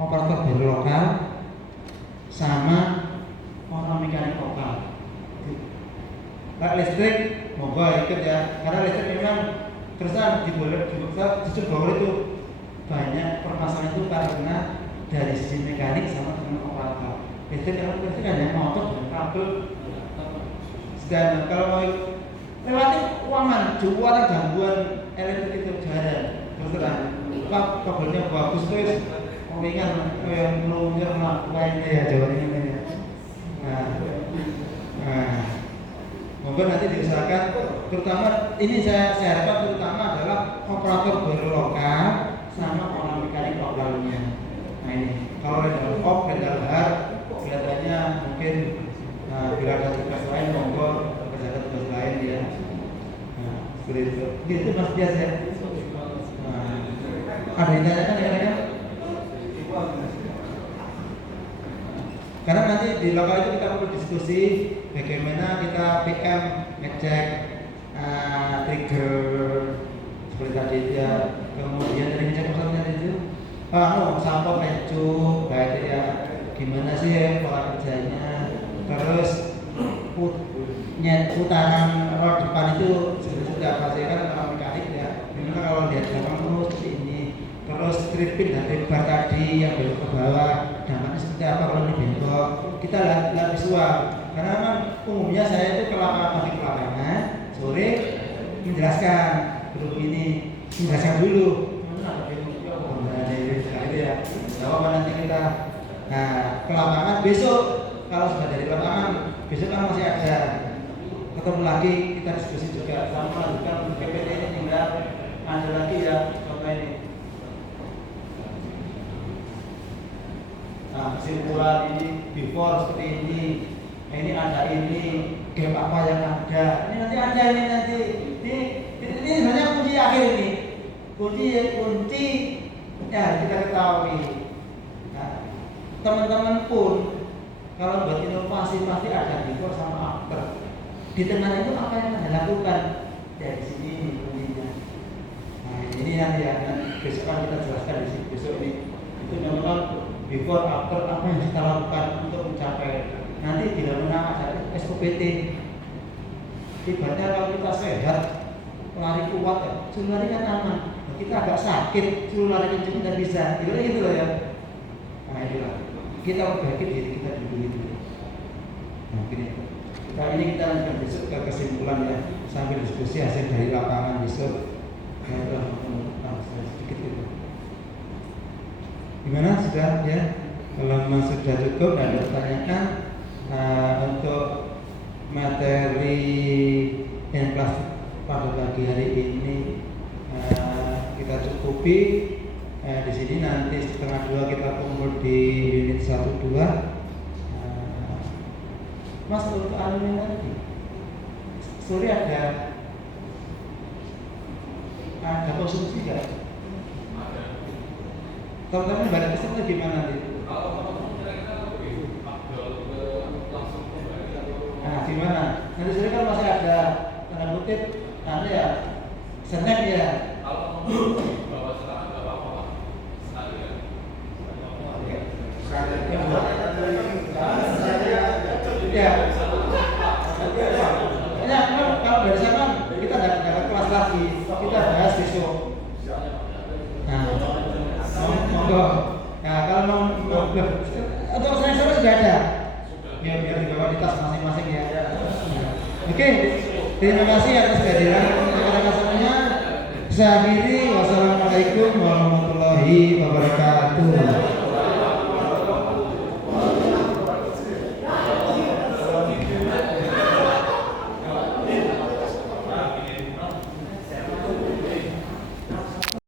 operator baru lokal sama orang mekanik lokal. Nah, listrik monggo ikut ya, karena listrik memang terusan di boiler justru boiler itu banyak permasalahan itu karena dari sisi mekanik sama dengan operator. Listrik hanya motor dan kabel. Dan kalau mau relatif aman, jualan gangguan elektrik itu jarang. Terus terang, kabelnya bagus terus, ringan, yang melunjak lainnya ya Jawa Timur ya. Mungkin nanti diusahakan, terutama ini saya harapkan terutama adalah operator boiler lokal sama orang mekanik lokalnya. Nah ini, kalau rental op, rental hard, kelihatannya mungkin bila ada tugas lain, monggo kerjakan tugas lain ya. Nah, seperti itu. Gitu Mas Bias ya. Ada yang tanyakan ya? Karena nanti di lokal itu kita perlu diskusi bagaimana kita PM ngecek trigger seperti tadi ya, kemudian dari ngecek masalahnya itu sampel pencu baik ya, gimana sih ya pola kerjanya, terus putaran rod depan itu sudah pasti kan kalau mekanik ya, memang kalau lihat belakang terus seperti ini, terus stripping dan rebar tadi yang belok ke bawah dampaknya seperti apa kalau ini bengkok, kita lihat visual. Karena memang umumnya saya itu ke lapangan sore menjelaskan dulu ini, menjelaskan dulu ya. Kalau nanti kita ke lapangan besok, kalau sudah dari lapangan besok kan masih ada ketemu lagi, kita diskusi juga sama melanjutkan PPT ini, tinggal ada lagi ya contoh ini. Nah, kesimpulan ini before seperti ini ada ini, gap apa yang ada. Ini nanti ada ini sebenarnya kunci akhir ini. Kunci ya kita ketahui. Nah, teman-teman pun kalau buat inovasi pasti ada before sama after. Di tengah itu apa yang Anda lakukan? Dari sini kuncinya. Nah, ini nanti ya, besok kan kita jelaskan di sini besok ini. Itu memang before after apa yang kita lakukan untuk mencapai. Nanti bila menang ada SOPT. Ibaratnya kalau kita sehat, lari kuat ya, suruh lari kan aman. Kita agak sakit, suruh lari kenceng tidak bisa. Gitu loh ya. Nah itulah. Kita perbaiki diri kita dulu. Nah gini. Kita lanjutkan besok ke kesimpulan ya, sambil diskusi hasil dari lapangan besok. Sedikit itu. Gimana sudah ya? Kalau memang sudah cukup, ada pertanyaan untuk materi yang kelas pada pagi hari ini kita cukupi. Di sini nanti 1:30 kita kumpul di unit 1-2. Mas untuk alumni nanti sore ada konsumsi nggak? Teman-teman pada kesana gimana nanti? Nah gimana? Nanti sore kan masih ada tanda kutip, nanti ya snack ya. Ya, kalau dari sana kita dapat kelas lagi, kita bahas besok. Nah, monggo. Nah, kalau mau atau saya sudah ada, biar dibawa di tas masing-masing ya. Oke, terima kasih atas kehadiran rekan-rekan semuanya. Saya akhiri, wassalamualaikum warahmatullahi wabarakatuh.